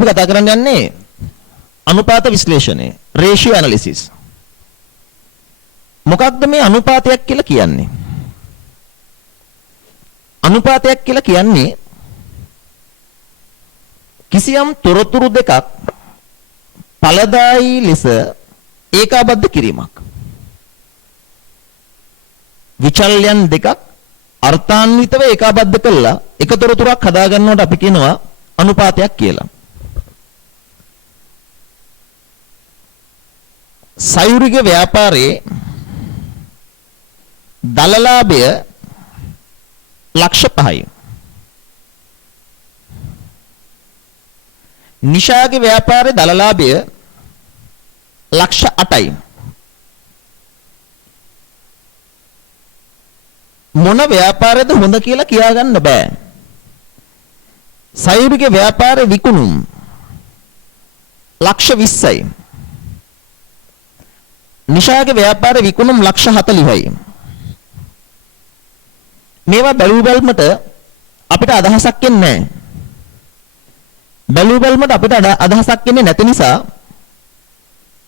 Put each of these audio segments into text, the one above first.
අපි කතා කරන්න යන්නේ අනුපාත විශ්ලේෂණය, ratio analysis. මොකක්ද මේ අනුපාතයක් කියලා කියන්නේ? අනුපාතයක් කියලා කියන්නේ කිසියම් තොරතුරු දෙකක් ඵලදායී ලෙස ඒකාබද්ධ කිරීමක්. විචල්යන් දෙකක් අර්ථාන්විතව ඒකාබද්ධ කළා එක තොරතුරක් හදා ගන්නවට අපි කියනවා අනුපාතයක් කියලා. සයුරික ව්‍යාපාරයේ දලලාභය ලක්ෂ 5යි. නිෂාගේ ව්‍යාපාරයේ දලලාභය ලක්ෂ 8යි. මොන ව්‍යාපාරයද හොඳ කියලා කියා ගන්න බෑ. සයුරික ව්‍යාපාරයේ විකුණුම් ලක්ෂ 20යි. නිෂාගේ ව්‍යාපාරයේ විකුණුම් ලක්ෂ 40යි. මේවා බැලු බැලමට අපිට අදහසක් එන්නේ නැහැ. බැලු බැලමට අපිට අදහසක් එන්නේ නැති නිසා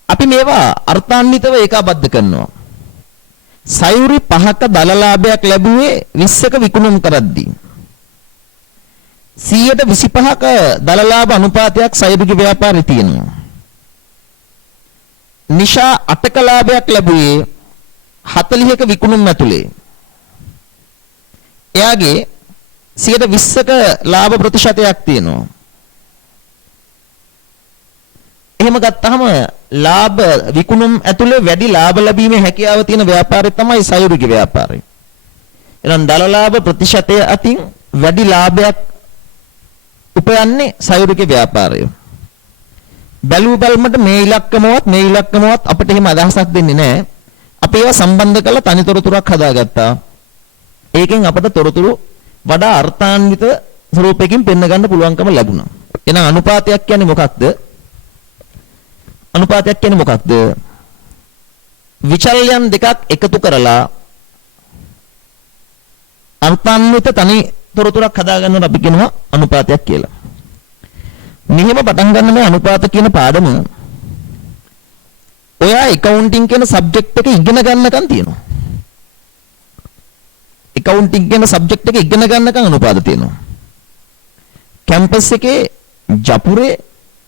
අපි මේවා අර්ථාන්විතව ඒකාබද්ධ කරනවා. සයුරි 5ක දලලාභයක් ලැබුවේ 20ක විකුණුම් කරද්දී 125ක දලලාභ අනුපාතයක් සයුරිගේ ව්‍යාපාරේ තියෙනවා. නිෂා 8ක ලාභයක් ලැබුවේ 40ක විකුණුම් ඇතුලේ. එයාගේ 120ක ලාභ ප්‍රතිශතයක් තියෙනවා. එහෙම ගත්තාම ලාභ විකුණුම් ඇතුලේ වැඩි ලාභ ලැබීමේ හැකියාව තියෙන ව්‍යාපාරය තමයි සයුරිගේ ව්‍යාපාරය. එහෙනම් දලලාභ ප්‍රතිශතය අතින් වැඩි ලාභයක් උපයන්නේ සයුරිගේ ව්‍යාපාරය. බැලු බැලමට මේ ඉලක්කමවත් අපිට එහෙම අදහසක් දෙන්නේ නැහැ. අපි ඒවා සම්බන්ධ කරලා තනි තොරතුරක් හදාගත්තා. ඒකෙන් අපට තොරතුරු වඩා අර්ථාන්විත ස්වරූපයකින් පෙන්න ගන්න පුළුවන්කම ලැබුණා. එහෙනම් අනුපාතයක් කියන්නේ මොකක්ද? අනුපාතයක් කියන්නේ මොකක්ද? විචල්යන් දෙකක් එකතු කරලා අර්ථාන්විත තනි තොරතුරක් හදා ගන්නවට අපි කියනවා අනුපාතයක් කියලා. මෙහෙම පටන් ගන්න මේ අනුපාත කියන පාඩම ඔයා accounting කියන subject එක ඉගෙන ගන්නකන් තියෙනවා. accounting කියන subject එක ඉගෙන ගන්නකන් අනුපාත තියෙනවා. කැම්පස් එකේ ජපුරේ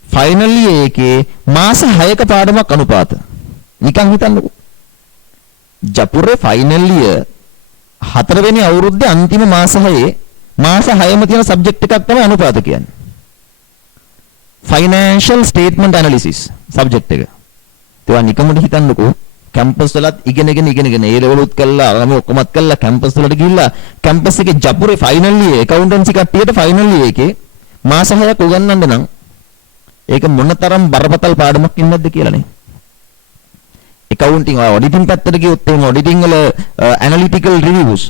ෆයිනල් එකේ මාස 6ක පාඩමක් අනුපාත. නිකන් හිතන්නකෝ. ජපුරේ ෆයිනල් ඉයර් 4 වෙනි අවුරුද්දේ අන්තිම මාස 6 මාස 6ම තියෙන සබ්ජෙක්ට් එකක් තමයි අනුපාත කියන්නේ. ෆයිනෑන්ෂල් ස්ටේට්මන්ට් ඇනලිසිස් සබ්ජෙක්ට් එක. ඒවා නිකම්ම හිතන්නකෝ කැම්පස් වලත් ඉගෙනගෙන ඒ ලෙවල් උත් කළා අරම ඔක්කොමත් කළා කැම්පස් වලට ගිහිල්ලා කැම්පස් එකේ ජපුරේ ෆයිනල් ඉයර් ඇකවුන්ටන්සි කට්ටියට ෆයිනල් ඉයර් එකේ මාස 6ක් උගන්වන්න නම් ඒක මොනතරම් බරපතල පාඩමක් ඉන්නවද කියලානේ. accounting auditing පැත්තට ගියොත් එහෙම auditing වල analytical reviews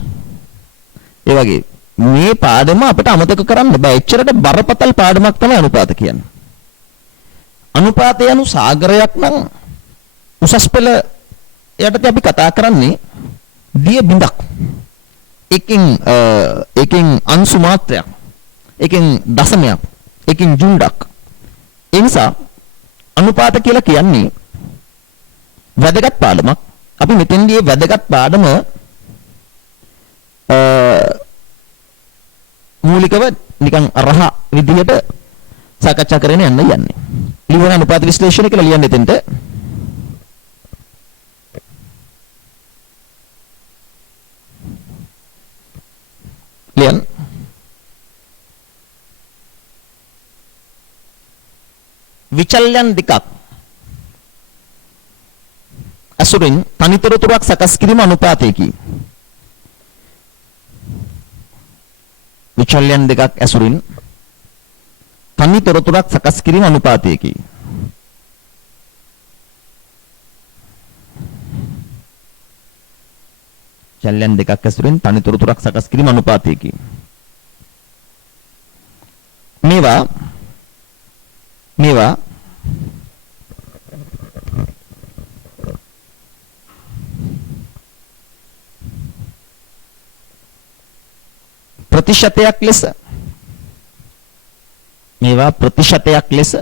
ඒ වගේ මේ පාඩම අපිට අමතක කරන්න බෑ. එච්චරට බරපතල පාඩමක් තමයි අනුපාත කියන්නේ. අනුපාතය anu සාගරයක් නම් උසස් පෙළ යටතේ අපි කතා කරන්නේ දිය බිඳක්. එකකින් අංශු මාත්‍රයක්. එකකින් දශමයක්. එකකින් ජුණ්ඩක්. ඒ නිසා අනුපාත කියලා කියන්නේ වැදගත් පාඩමක්. අපි මෙතෙන්දී වැදගත් පාඩම මූලිකව නිකන් රහ විදිහට සාකච්ඡා කරගෙන යන්නේ. ලියන අනුපාත විශ්ලේෂණය කියලා ලියන්න එතෙන්ට. ලියන්න. විචල්යන් දෙකක් අසුරින් තනිතොරතුරක් සකස් කිරීම අනුපාතයකි. විචල්යන් දෙකක් අසුරින් තනිතොරතුරක් සකස් කිරීම අනුපාතයකි. විචල්යන් දෙකක් අසුරින් තනිතොරතුරක් සකස් කිරීම අනුපාතයකි. මේවා ප්‍රතිශතයක් ලෙස මේවා ප්‍රතිශතයක් ලෙස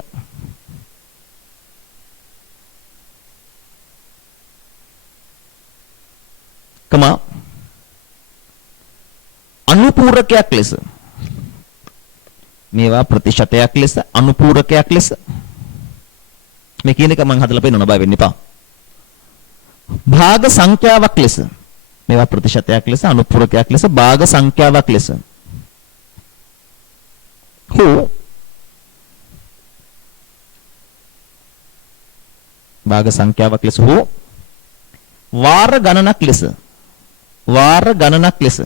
අනුපූරකයක් ලෙස මේවා ප්‍රතිශතයක් ලෙස අනුපූරකයක් ලෙස මේ කියන එක මම හදලා පෙන්නන බය වෙන්න එපා. භාග සංඛ්‍යාවක් ලෙස මේවා ප්‍රතිශතයක් ලෙස අනුපූරකයක් ලෙස භාග සංඛ්‍යාවක් ලෙස හෝ භාග සංඛ්‍යාවක් ලෙස හෝ වාර ගණනක් ලෙස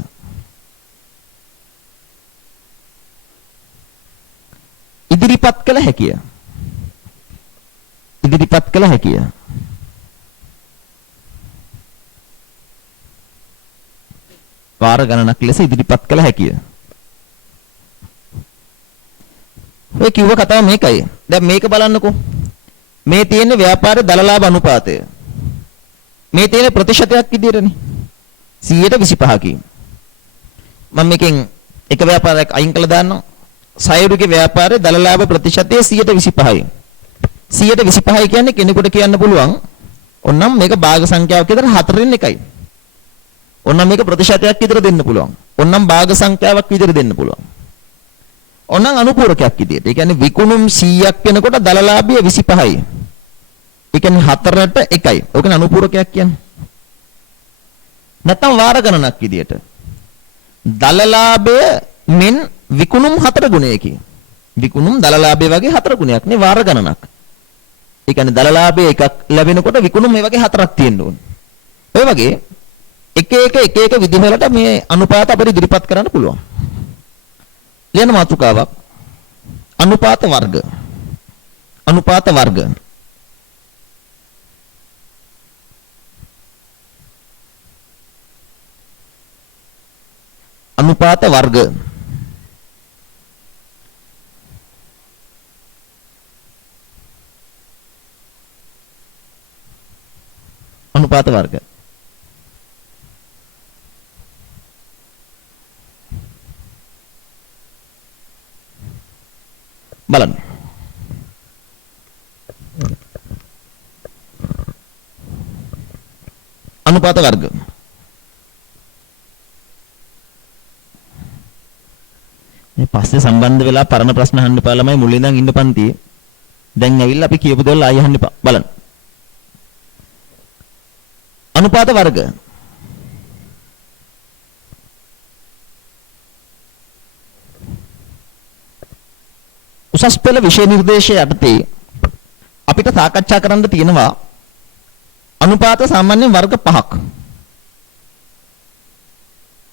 ඉදිරිපත් කළ හැකිය. වාර ගණනක් ලෙස ඉදිරිපත් කළ හැකිය. ඔය කිව්ව කතාව මේකයි. දැන් මේක බලන්නකෝ. මේ තියෙන ව්‍යාපාර දලලාභ අනුපාතය. මේ තියෙන ප්‍රතිශතයක් විදියටනේ. 125කින්. මම මේකෙන් එක ව්‍යාපාරයක් අයින් කළා දාන්නවා. සයුරුගේ ව්‍යාපාරයේ දලලාභ ප්‍රතිශතය 125යි. 125 කියන්නේ කෙනෙකුට කියන්න පුළුවන් ඔන්නම් මේක භාග සංඛ්‍යාවක් විතර 4න් එකයි. ඔන්නම් මේක ප්‍රතිශතයක් විතර දෙන්න පුළුවන්. ඔන්නම් භාග සංඛ්‍යාවක් විතර දෙන්න පුළුවන්. ඔන්නම් අනුපූරකයක් විදියට. ඒ කියන්නේ විකුණුම් 100ක් වෙනකොට දලලාභය 25යි. ඒ කියන්නේ 4ට 1යි. ඔකනේ අනුපූරකයක් කියන්නේ. නැත්තම් වාර ගණනක් විදියට. දලලාභය මෙන් විකුණුම් 4 ගුණයකින්. විකුණුම් දලලාභය වගේ 4 ගුණයක් නේ වාර ගණනක්. ඒ කියන්නේ දලලාභය එකක් ලැබෙනකොට විකුණුම් මේ වගේ 4ක් තියෙන්න ඕනේ. ඔය වගේ එක එක විදිහකට මේ අනුපාත අපිට ඉදිරිපත් කරන්න පුළුවන්. ලියන මාතෘකාවක් අනුපාත වර්ග. අනුපාත වර්ග. අනුපාත වර්ග. අනුපාත වර්ග. බලන්න. අනුපාත වර්ග. මේ පස්සේ සම්බන්ධ වෙලා පරණ ප්‍රශ්න අහන්න එපා ළමයි මුලින් ඉඳන් ඉන්න පන්තියේ. දැන් ඇවිල්ලා අපි කියපු දේවල් ආයෙ අහන්න එපා. බලන්න. අනුපාත වර්ග. උසස් පෙළ විෂය නිර්දේශය යටතේ අපිට සාකච්ඡා කරන්න තියෙනවා අනුපාත සාමාන්‍යයෙන් වර්ග 5ක්.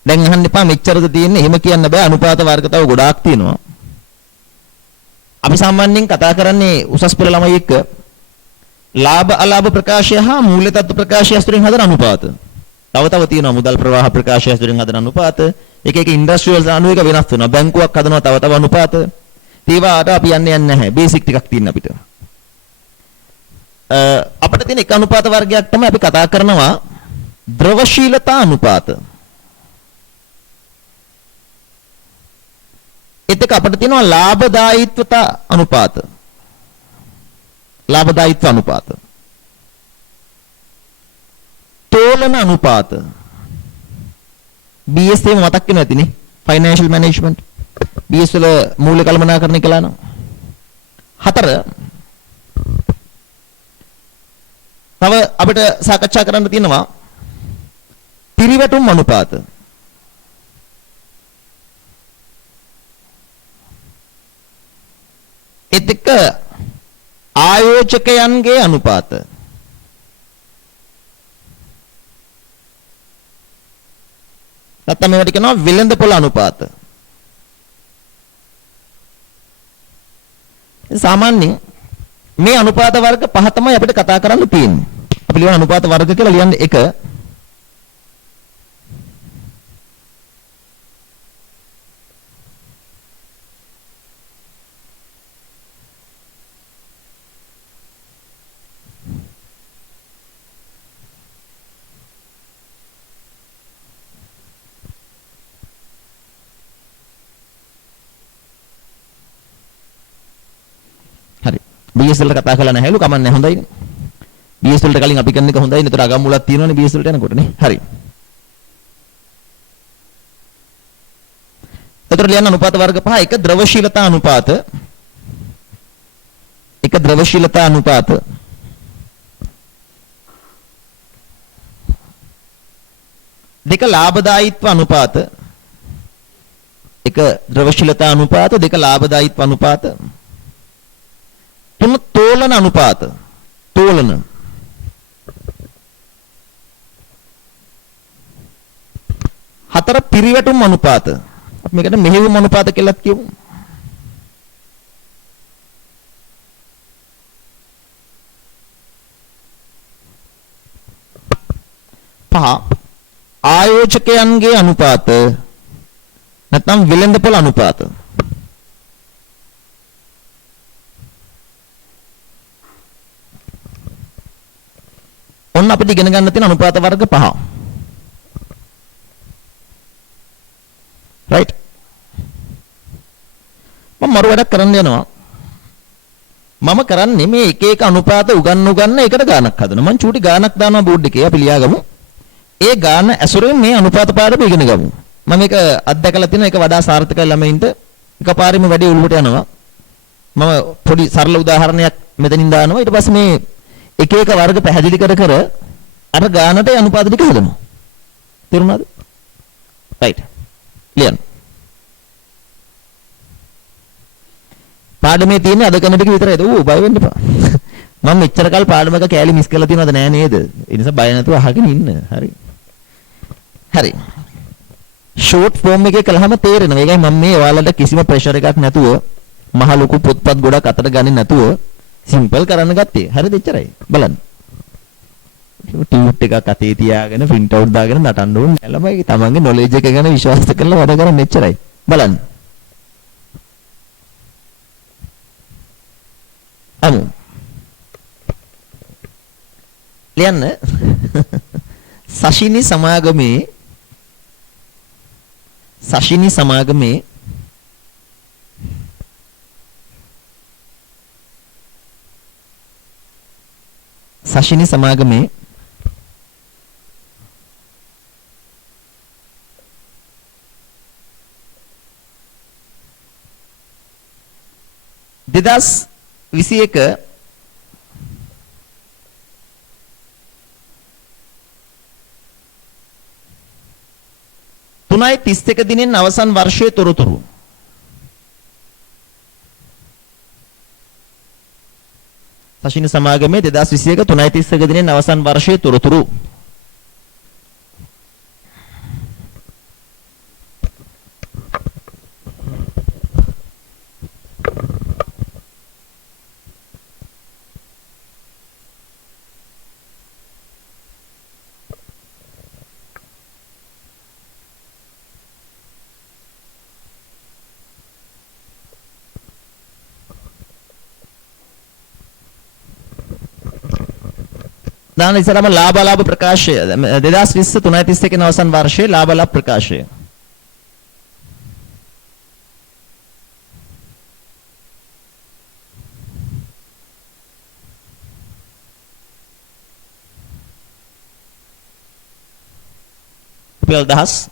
දැන් අහන්න එපා මෙච්චරද තියෙන්නේ එහෙම කියන්න බෑ අනුපාත වර්ග තව ගොඩාක් තියෙනවා. අපි සාමාන්‍යයෙන් කතා කරන්නේ උසස් පෙළ ළමයි එක්ක ලාභ අලාභ ප්‍රකාශය හා මූල්‍ය තත්ත්ව ප්‍රකාශය අතරින් හදන අනුපාත. තව තියෙනවා මුදල් ප්‍රවාහ ප්‍රකාශය අතරින් හදන අනුපාත. එක ඉන්ඩස්ට්‍රියල් අණු එක වෙනස් වෙනවා. බැංකුවක් හදනවා තව අනුපාත. ඒවාට අපි යන්නේ නැහැ. බේසික් ටිකක් තියෙන අපිට. අපිට තියෙන එක අනුපාත වර්ගයක් තමයි අපි කතා කරනවා ද්‍රවශීලතා අනුපාත. එතක අපිට තියෙනවා ලාභදායීත්වතා අනුපාත. ලාභදායීත්ව අනුපාත. තෝලන අනුපාත. BS එකම මතක් වෙනවා ඇතිනේ. Financial management. BS වල මූල්‍ය කළමනාකරණය කළා නම්. 4 තව අපිට සාකච්ඡා කරන්න තියෙනවා පිරිවැටුම් අනුපාත. එතක ආයෝජකයන්ගේ අනුපාත. නැත්නම් මේවට කියනවා වෙළඳපොළ අනුපාත. සාමාන්‍යයෙන් මේ අනුපාත වර්ග 5 තමයි අපිට කතා කරන්න තියෙන්නේ. අපි ලියන අනුපාත වර්ග කියලා ලියන්නේ 1. BS වලට කතා කරලා නැහැලු කමන්නේ හොඳයිනේ. BS වලට කලින් අපි කරන එක හොඳයිනේ. ඒතර අගම් මුලක් තියෙනවනේ BS වලට යනකොට නේ. හරි. ඒතර ලියන්න අනුපාත වර්ග පහ එක ද්‍රවශීලතා අනුපාත. එක ද්‍රවශීලතා අනුපාත. දෙක ලාභදායීත්ව අනුපාත. එක ද්‍රවශීලතා අනුපාත දෙක ලාභදායීත්ව අනුපාත. තුන තෝලන අනුපාත. තෝලන. හතර පිරිවැටුම් අනුපාත. අපි මේකට මෙහෙයුම් අනුපාත කියලාත් කියමු. පහ ආයෝජකයන්ගේ අනුපාත නැත්නම් වෙළඳපොළ අනුපාත. ඔන්න අපිට ඉගෙන ගන්න තියෙන අනුපාත වර්ග පහ. right මම මරු වැඩක් කරන්න යනවා. මම කරන්නේ මේ එක එක අනුපාත උගන්න එකට ගානක් හදනවා. මම චූටි ගානක් දානවා බෝඩ් එකේ. අපි ලියාගමු. ඒ ගාන ඇසුරෙන් මේ අනුපාත පාඩම ඉගෙන ගමු. මම මේක අත්දැකලා තියෙනවා. ඒක වඩා සාර්ථකයි ළමයින්ට. එකපාරෙම වැඩි උළුවට යනවා. මම පොඩි සරල උදාහරණයක් මෙතනින් දානවා. ඊට පස්සේ මේ එක එක වර්ග පැහැදිලි කර අර ගානට අනුපාත ටික හදනවා. තේරුණාද? right. ලියන්න. පාඩමේ තියෙන අද කන ටික විතරයිද? ඌ බය වෙන්න එපා. මම මෙච්චර කල් පාඩමක කෑලි මිස් කරලා තියෙනවද නෑ නේද? ඒ නිසා බය නැතුව අහගෙන ඉන්න. හරි. හරි. ෂෝට් ෆෝම් එකේ කළාම තේරෙනවා. ඒකයි මම මේ ඔයාලට කිසිම ප්‍රෙෂර් එකක් නැතුව මහ ලොකු පොත්පත් ගොඩක් අතට ගන්නේ නැතුව සිම්පල් කරන්න ගත්තේ. හරිද? එච්චරයි. බලන්න. ටියුට් එකක් අතේ තියාගෙන print out දාගෙන නටන්න ඕනේ. ළමයි තමන්ගේ knowledge එක ගැන විශ්වාස කරලා වැඩ කරන්න එච්චරයි. බලන්න. අමු. ලියන්න. සශිනි සමාගමේ දෙදස් 21 3.31 දිනෙන් අවසන් වර්ෂයේ තොරතුරු. සශින සමාගමේ 2021 3.31 දිනෙන් අවසන් වර්ෂයේ තොරතුරු. දාන ඉස්සරම ලාභ ප්‍රකාශය 2020 3.31 න අවසන් වර්ෂයේ ලාභ ප්‍රකාශය. රුපියල් 10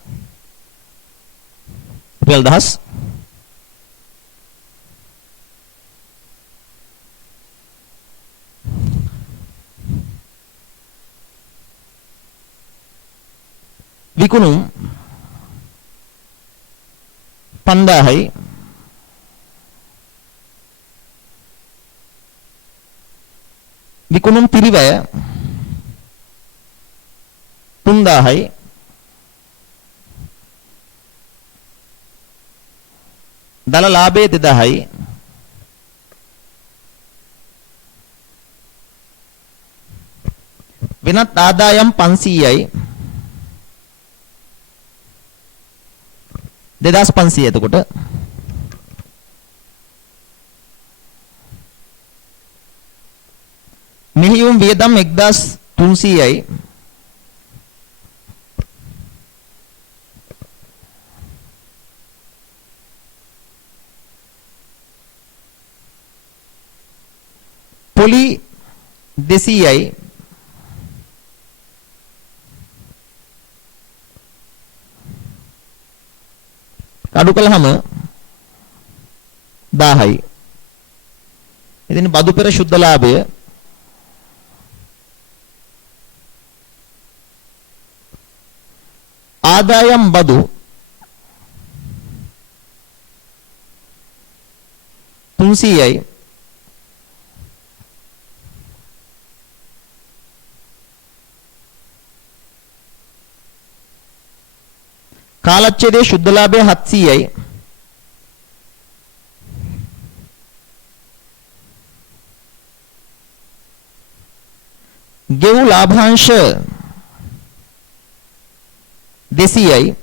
විකුණුම් 5000යි විකුණුම් පිරිවැය 3000යි දල ලාභය 2000යි වෙනත් ආදායම් 500යි 2500 එතකොට මෙහියුම් වියදම් 1300යි පොලි 200යි අඩු කළාම 1000යි. ඉතින් බදු පෙර සුද්ධ ලාභය ආදායම් බදු 300යි කාලච්ඡේදයේ සුද්ධ ලාභය 700යි ගෙවු ලාභාංශ 200යි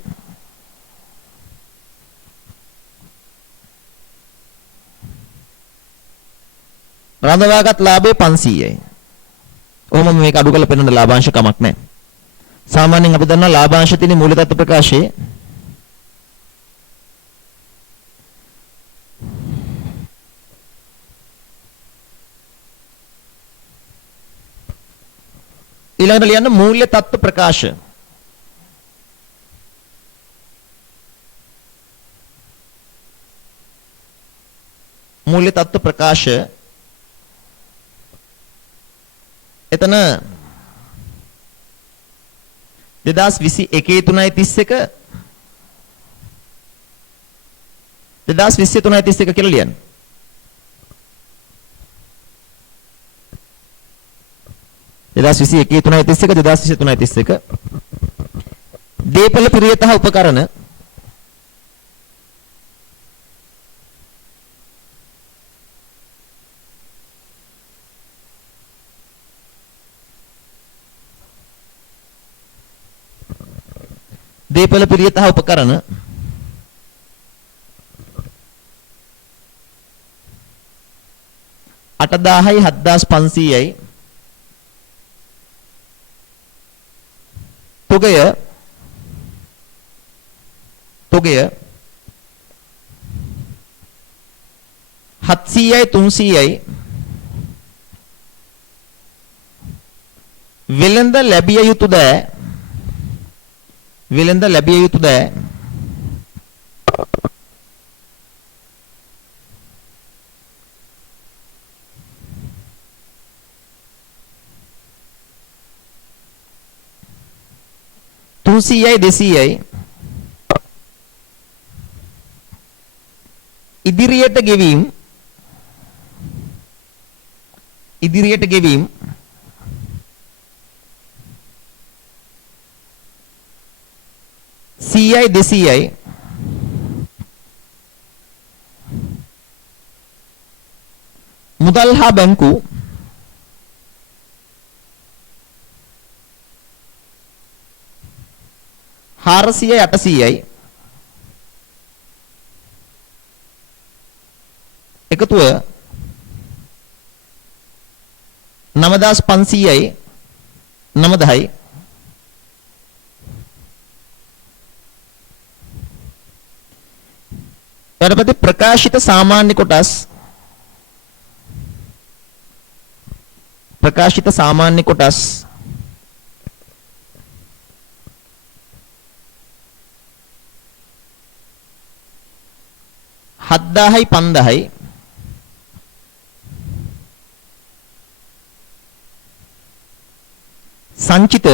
රඳවාගත් ලාභය 500යි. ඔහොම මේක අඩු කරලා පෙන්වන්න ලාභාංශ කමක් නැහැ. සාමාන්‍යයෙන් අපි දන්නා ලාභාංශ තියෙන මූල්‍ය තත්ත්ව ප්‍රකාශයේ ඊළඟට ලියන්න මූල්‍ය තත්ත්ව ප්‍රකාශ. මූල්‍ය තත්ත්ව ප්‍රකාශ එතන 2021 3.31 2020 3.31 කියලා ලියන්න. දෙදාස් 21 3.31 2020 3.31 දීපල පිරියත හා උපකරණ දීපල පිරියත හා උපකරණ 8000යි 7500යි තොගය 700යි 300යි වෙළඳ ලැබිය යුතු දෑ 300යි 200යි ඉදිරියට ගෙවීම 100යි 200යි මුදල් හා බැංකු 400යි 800යි එකතුව 9500යි 9000යි ඊට ප්‍රකාශිත සාමාන්‍ය කොටස් 7000යි 5000යි සංචිත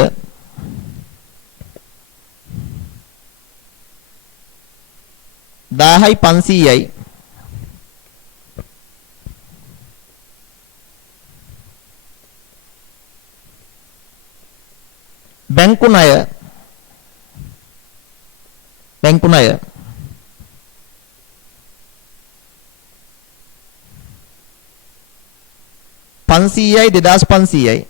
1000යි 500යි බැංකු ණය 500යි 2500යි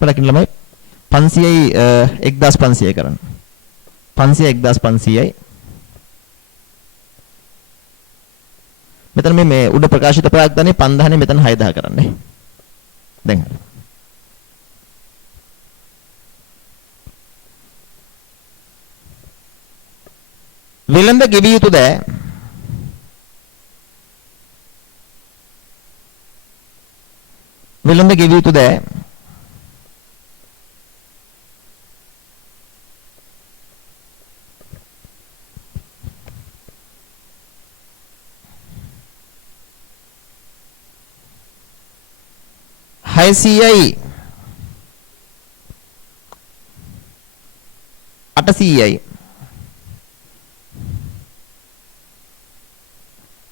බලකින් ළමයි 500යි 1500යි කරන්න 500යි 1500යි මෙතන මේ උඩ ප්‍රකාශිත ප්‍රාග්ධනයේ 5000 නේ මෙතන 6000 කරන්නේ දැන් හරි වෙළඳ ගෙවිය යුතු දෑ වෙළඳ ගෙවිය යුතු දෑ 600යි 800යි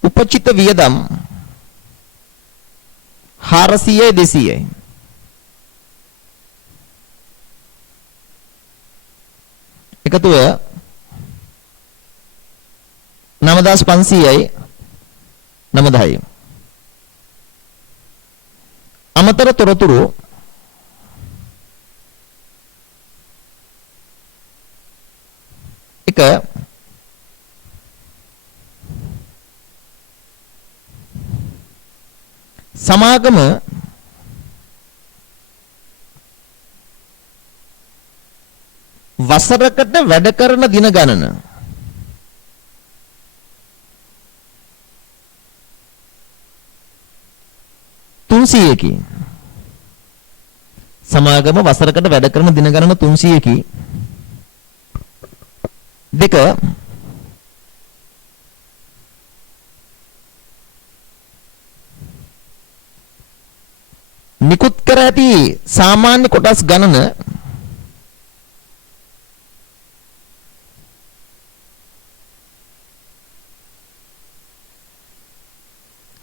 උපචිත වියදම් 400යි 200යි එකතුව 9500යි 9000යි අමතර තොරතුරු එක සමාගම වසරකට වැඩ කරන දින ගණන තුන්සියයකි සමාගම වසරකට වැඩ කරන දින ගණන 300කි දෙක නිකුත් කර ඇති සාමාන්‍ය කොටස් ගණන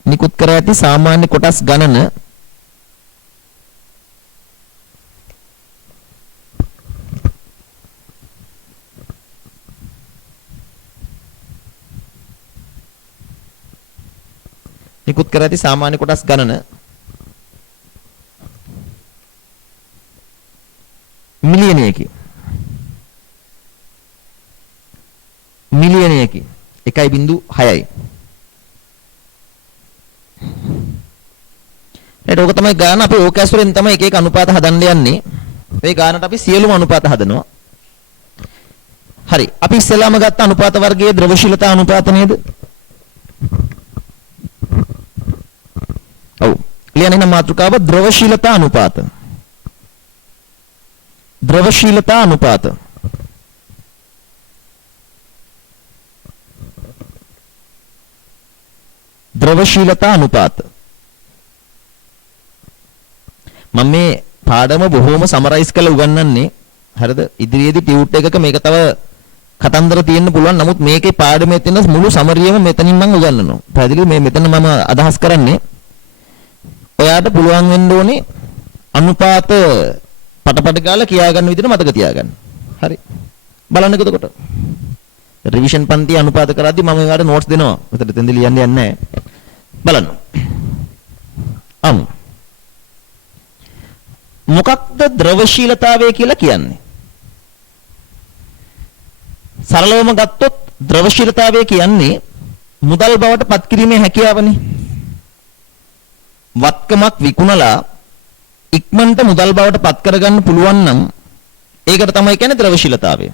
නිකුත් කර ඇති සාමාන්‍ය කොටස් ගණන නිකුත් කර ඇති සාමාන්‍ය කොටස් ගණන මිලියනයකි 1.6යි නේද ඔක තමයි ගාන අපි ඕක ඇසුරෙන් තමයි එක එක අනුපාත හදන්න යන්නේ මේ ගානට අපි සියලුම අනුපාත හදනවා හරි අපි ඉස්සෙල්ලාම ගත්ත අනුපාත වර්ගයේ ද්‍රවශීලතා අනුපාත නේද ඔව් ලියන්න එන මාතෘකාව ද්‍රවශීලතා අනුපාත ද්‍රවශීලතා අනුපාත ද්‍රවශීලතා අනුපාත මම මේ පාඩම බොහොම සමරයිස් කරලා උගන්වන්නේ හරිද ඉදිරියේදී ටියුට් එකක මේක තව කතන්දර තියෙන්න පුළුවන් නමුත් මේකේ පාඩමේ තියෙන මුළු සමරියම මෙතනින් මම උගන්වනවා පැහැදිලිද මේ මෙතන මම අදහස් කරන්නේ ඔයාට පුළුවන් වෙන්න ඕනේ අනුපාත පටපට ගාලා කියා ගන්න විදිහට මතක තියාගන්න. හරි. බලන්නකෝ එතකොට. රිවිෂන් පන්ති අනුපාත කරද්දි මම ඒවට නෝට්ස් දෙනවා. මෙතන තෙන්ද ලියන්න යන්නේ නැහැ. බලන්න. මොකක්ද ද්‍රවශීලතාවය කියලා කියන්නේ? සරලවම ගත්තොත් ද්‍රවශීලතාවය කියන්නේ මුදල් බවට පත් කිරීමේ හැකියාවනේ. වත්කමක් විකුණලා ඉක්මනට මුදල් බවට පත් කරගන්න පුළුවන් නම් ඒකට තමයි කියන්නේ ද්‍රවශීලතාවය.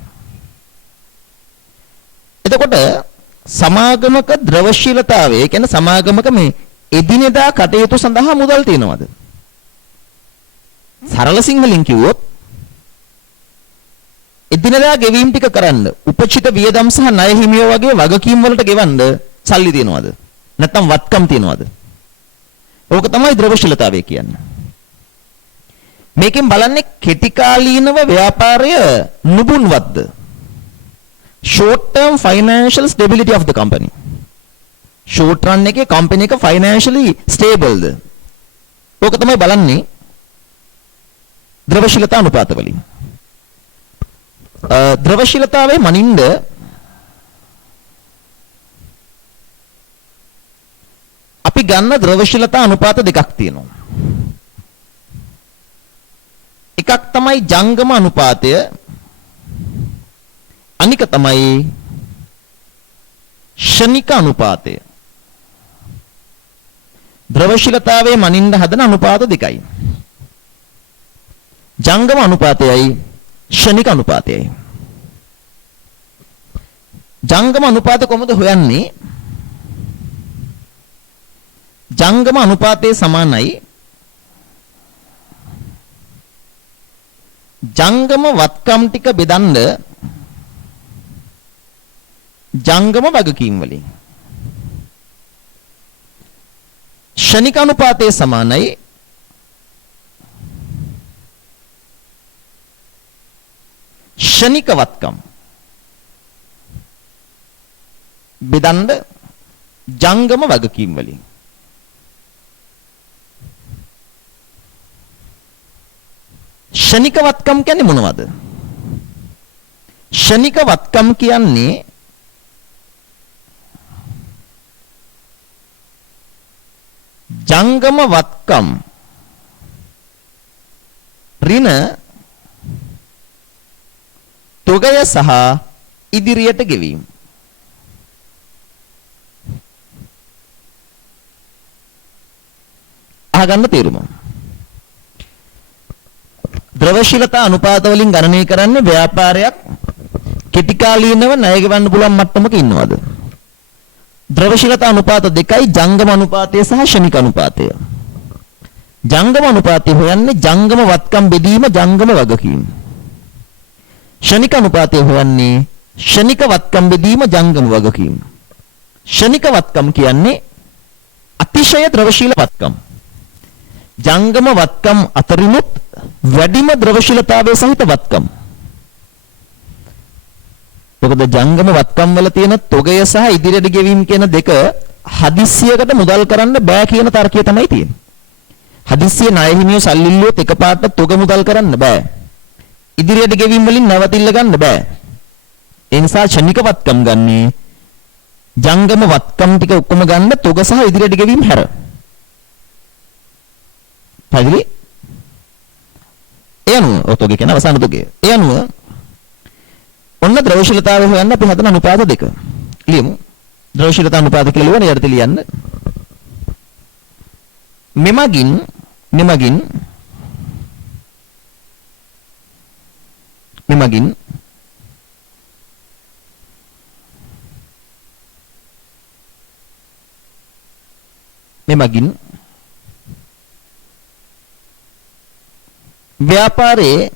එතකොට සමාගමක ද්‍රවශීලතාවය කියන්නේ සමාගමක මේ එදිනෙදා කටයුතු සඳහා මුදල් තියනවාද? සරල සිංහලෙන් කිව්වොත් එදිනෙදා ගෙවීම් ටික කරන්න උපචිත වියදම් සහ ණය හිමියෝ වගේ වගකීම් වලට ගෙවන්න සල්ලි තියනවාද? නැත්නම් වත්කම් තියනවාද? ඕක තමයි ද්‍රවශීලතාවය කියන්නේ. මේකෙන් බලන්නේ කෙටිකාලීනව ව්‍යාපාරය නුබුන්වත්ද? short term financial stability of the company. short run එකේ company එක financially stable ද? ඕක තමයි බලන්නේ ද්‍රවශීලතා අනුපාත වලින්. ද්‍රවශීලතාවේ මනින්ද අපි ගන්න ද්‍රවශීලතා අනුපාත දෙකක් තියෙනවා. එකක් තමයි ජංගම අනුපාතය අනික තමයි ෂණික අනුපාතය. ද්‍රවශීලතාවයේ මනින්න හදන අනුපාත දෙකයි. ජංගම අනුපාතයයි ෂණික අනුපාතයයි. ජංගම අනුපාත කොහොමද හොයන්නේ? ජංගම අනුපාතයේ සමානයි ජංගම වත්කම් ටික බෙදන්න ජංගම වගකීම් වලින්. ෂණික අනුපාතයේ සමානයි ෂණික වත්කම් බෙදන්න ජංගම වගකීම් වලින්. ෂණික වත්කම් කියන්නේ මොනවද? ෂණික වත්කම් කියන්නේ ජංගම වත්කම් ඍණ තොගය සහ ඉදිරියට ගෙවීම. අහගන්න තේරුම. ද්‍රවශීලතා අනුපාත වලින් ගණනය කරන්නේ ව්‍යාපාරයක් කෙටි කාලීනව ණය ගෙවන්න පුළුවන් මට්ටමක ඉන්නවද? ද්‍රවශීලතා අනුපාත දෙකයි ජංගම අනුපාතය සහ ෂණික අනුපාතය. ජංගම අනුපාතය හොයන්නේ ජංගම වත්කම් බෙදීම ජංගම වගකීම්. ෂණික අනුපාතය හොයන්නේ ෂණික වත්කම් බෙදීම ජංගම වගකීම්. ෂණික වත්කම් කියන්නේ අතිශය ද්‍රවශීල වත්කම්. ජංගම වත්කම් අතරිනුත් වැඩිම ද්‍රවශීලතාවයේ සහිත වත්කම්. මොකද ජංගම වත්කම් වල තියෙන තොගය සහ ඉදිරියට ගෙවීම කියන දෙක හදිස්සියකට මුදල් කරන්න බෑ කියන තර්කය තමයි තියෙන්නේ. හදිස්සිය ණය හිමියෝ සල්ලි ඉල්ලුවොත් එකපාරට තොග මුදල් කරන්න බෑ. ඉදිරියට ගෙවීම වලින් නැවතිල්ල ගන්න බෑ. ඒ නිසා ෂණික වත්කම් ගන්නේ ජංගම වත්කම් ටික ඔක්කොම ගන්න තොග සහ ඉදිරියට ගෙවීම හැර. පැහැදිලි? ඒ අනුව ඔතොගේ කියන අවසාන තොගය. ඒ අනුව ඔන්න ද්‍රවශීලතාවය හොයන්න අපි හදන අනුපාත දෙක. ලියමු. ද්‍රවශීලතා අනුපාත කියලා ලියවන යටතේ ලියන්න. මෙමගින් ව්‍යාපාරයේ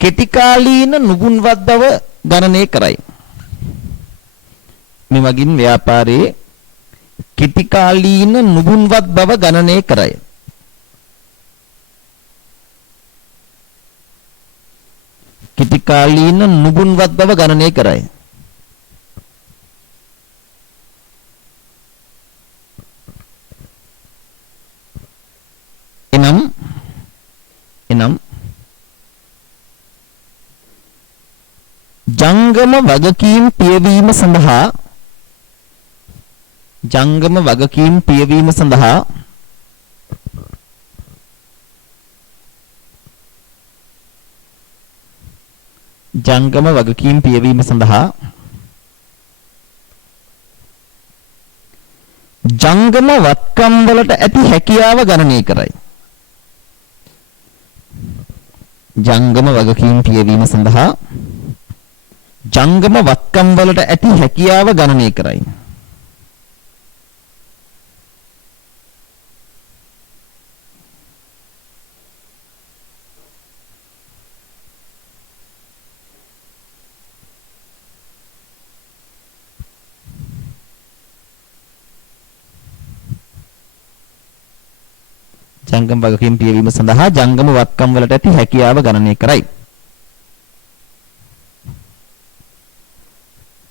කෙටිකාලීන නුගුන්වත් බව ගණනය කරයි. මෙමගින් ව්‍යාපාරයේ කෙටිකාලීන නුගුන්වත් බව ගණනය කරයි. කෙටිකාලීන නුගුන්වත් බව ගණනය කරයි. එනම් ජංගම වගකීම් පියවීම සඳහා ජංගම වගකීම් පියවීම සඳහා ජංගම වගකීම් පියවීම සඳහා ජංගම වත්කම් වලට ඇති හැකියාව ගණනය කරයි. ජංගම වගකීම් පියවීම සඳහා ජංගම වත්කම් වලට ඇති හැකියාව ගණනය කරයි. ජංගම වගකීම් පියවීම සඳහා ජංගම වත්කම් වලට ඇති හැකියාව ගණනය කරයි.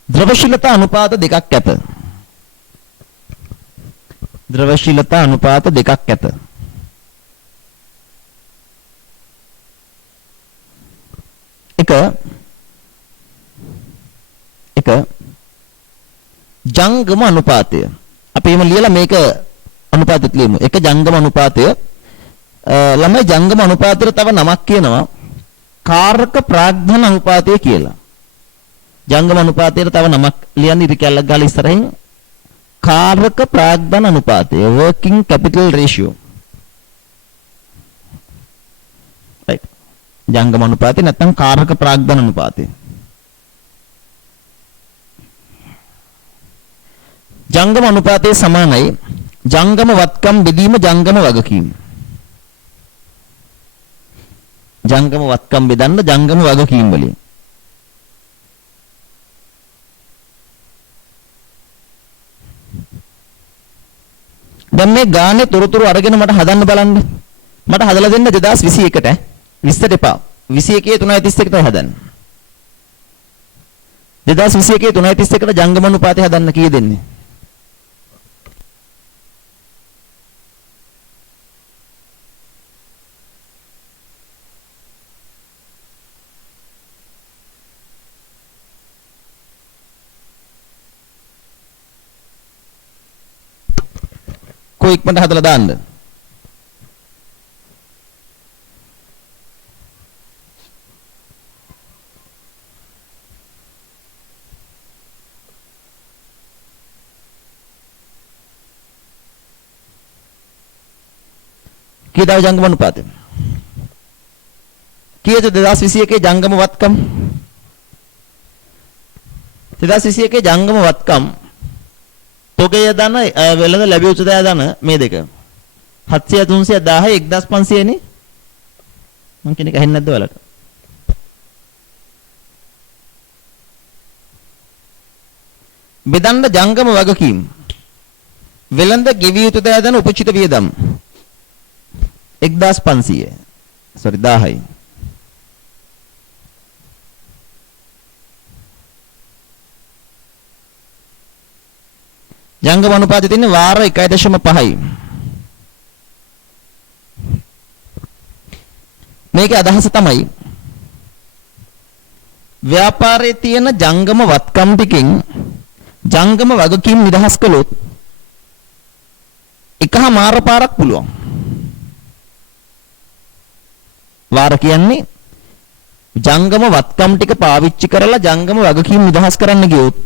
ද්‍රවශීලතා අනුපාත දෙකක් ඇත. ද්‍රවශීලතා අනුපාත දෙකක් ඇත. එක ජංගම අනුපාතය. අපි එහෙම ලියලා මේක අනුපාතෙත් ලියමු. එක ජංගම අනුපාතය. ළමයි ජංගම අනුපාතයට තව නමක් කියනවා කාරක ප්‍රාග්ධන අනුපාතය කියලා. ජංගම අනුපාතයට තව නමක් ලියන්න ඉරි කැල්ලක් ගාලා ඉස්සරහින් කාරක ප්‍රාග්ධන අනුපාතය working capital ratio. right. ජංගම අනුපාතය නැත්නම් කාරක ප්‍රාග්ධන අනුපාතය. ජංගම අනුපාතයේ සමානයි ජංගම වත්කම් බෙදීම ජංගම වගකීම. ජංගම වත්කම් බෙදන්න ජංගම වගකීම් වලින්. දැන් මේ ගානේ තොරතුරු අරගෙන මට හදන්න බලන්න. මට හදලා දෙන්න 2021ට 20ට එපා. 21 331ට හදන්න. 2021 331ට ජංගම අනුපාතය හදන්න කීය දෙන්නේ? ඉක්මනට හදලා දාන්න. කීයද ජංගම අනුපාතය? කීයද 2021 ජංගම වත්කම්? 2021 ජංගම වත්කම් තොගය දන වෙළඳ ලැබිය යුතු දෑ දන මේ දෙක 700 300 1000 1500 නේ මං කියන එක ඇහෙන්නේ නැද්ද ඔයාලට? බෙදන්න ජංගම වගකීම් වෙළඳ ගෙවිය යුතු දෑ දන උපචිත වියදම් 1500 sorry 1000යි ජංගම අනුපාතය තියෙන්නේ වාර 1.5යි. මේකේ අදහස තමයි ව්‍යාපාරයේ තියෙන ජංගම වත්කම් ටිකෙන් ජංගම වගකීම් නිදහස් කළොත් එකමාර පාරක් පුළුවන්. වාර කියන්නේ ජංගම වත්කම් ටික පාවිච්චි කරලා ජංගම වගකීම් නිදහස් කරන්න ගියොත්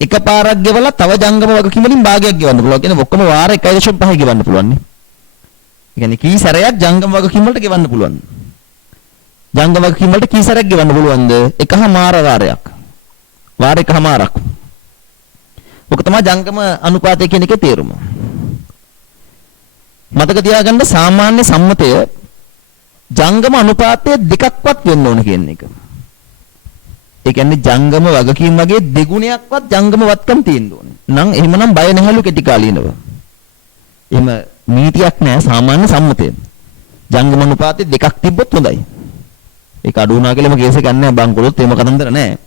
එකපාරක් ගෙවලා තව ජංගම වගකීම් වලින් භාගයක් ගෙවන්න පුළුවන්. කියන්නේ ඔක්කොම වාර 1.5 ගෙවන්න පුළුවන් නේ. ඒ කියන්නේ කී සැරයක් ජංගම වගකීම් වලට ගෙවන්න පුළුවන්. ජංගම වගකීම් වලට කී සැරයක් ගෙවන්න පුළුවන්ද? එකමාර වාරයක්. වාර එකමාරක්. ඔක තමයි ජංගම අනුපාතය කියන එකේ තේරුම. මතක තියාගන්න සාමාන්‍ය සම්මතය ජංගම අනුපාතය දෙකක්වත් වෙන්න ඕන කියන එක. ඒ කියන්නේ ජංගම වගකීම් වගේ දෙගුණයක්වත් ජංගම වත්කම් තියෙන්න ඕනේ. නම් එහෙමනම් බය නැහැලු කෙටි කාලීනව. එහෙම නීතියක් නැහැ සාමාන්‍ය සම්මතය. ජංගම අනුපාතය දෙකක් තිබ්බොත් හොඳයි. ඒක අඩු වුණා කියලාම කේස් එකක් නැහැ බංකොලොත් එහෙම කතන්දර නැහැ.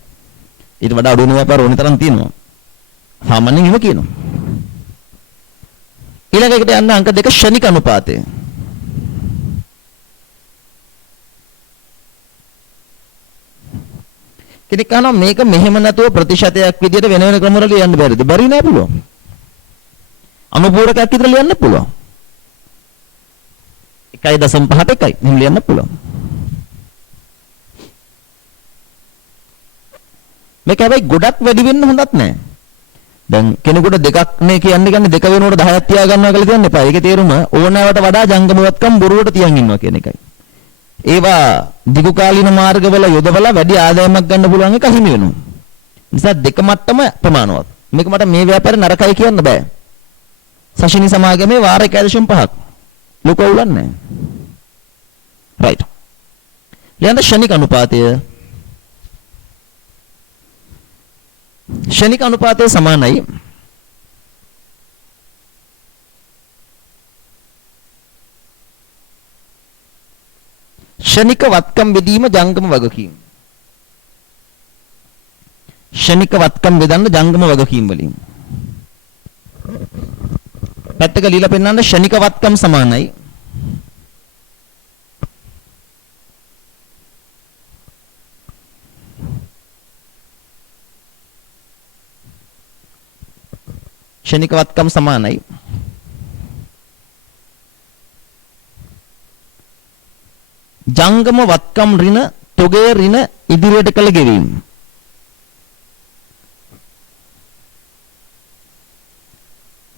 ඊට වඩා අඩු වෙන ව්‍යාපාර ඕන තරම් තියෙනවා. සාමාන්‍යයෙන් එහෙම කියනවා. ඊළඟ එකට යන්න අංක 2 ෂණික අනුපාතය. කෙනෙක් අහනවා මේක මෙහෙම නැතුව ප්‍රතිශතයක් විදිහට වෙන වෙන ක්‍රම වල ලියන්න බැරිද? බැරි නෑ පුළුවන්. අනුපූරකයක් විතර ලියන්න පුළුවන්. 1.5ට 1යි. මෙහෙම ලියන්න පුළුවන්. මේක හැබැයි ගොඩක් වැඩි වෙන්න හොඳත් නෑ. දැන් කෙනෙකුට දෙකක් නේ කියන්නේ දෙක වෙනකොට 10ක් තියා ගන්නවා කියලා කියන්න එපා. ඒකේ තේරුම ඕනෑවට වඩා ජංගමවත්කම් බොරුවට තියන් ඉන්නවා කියන එකයි. ඒවා දිගු කාලීන මාර්ගවල යොදවලා වැඩි ආදායමක් ගන්න පුළුවන් එක හිමි වෙනවා. නිසා දෙක මට්ටම ප්‍රමාණවත්. මේක මට මේ ව්‍යාපාරේ නරකයි කියන්න බෑ. සශිනි සමාගමේ වාර 1.5ක්. ලොකු අවුලක් නැහැ. right. ලියන්න ෂණික අනුපාතය. ෂණික අනුපාතය සමානයි ෂණික වත්කම් බෙදීම ජංගම වගකීම්. ෂණික වත්කම් බෙදන්න ජංගම වගකීම් වලින්. පැත්තක লীලා පෙන්නන්න ෂණික වත්කම් සමානයි ෂණික වත්කම් සමානයි ජංගම වත්කම් ඍණ තොගය ඍණ ඉදිරියට කළ ගෙවීම.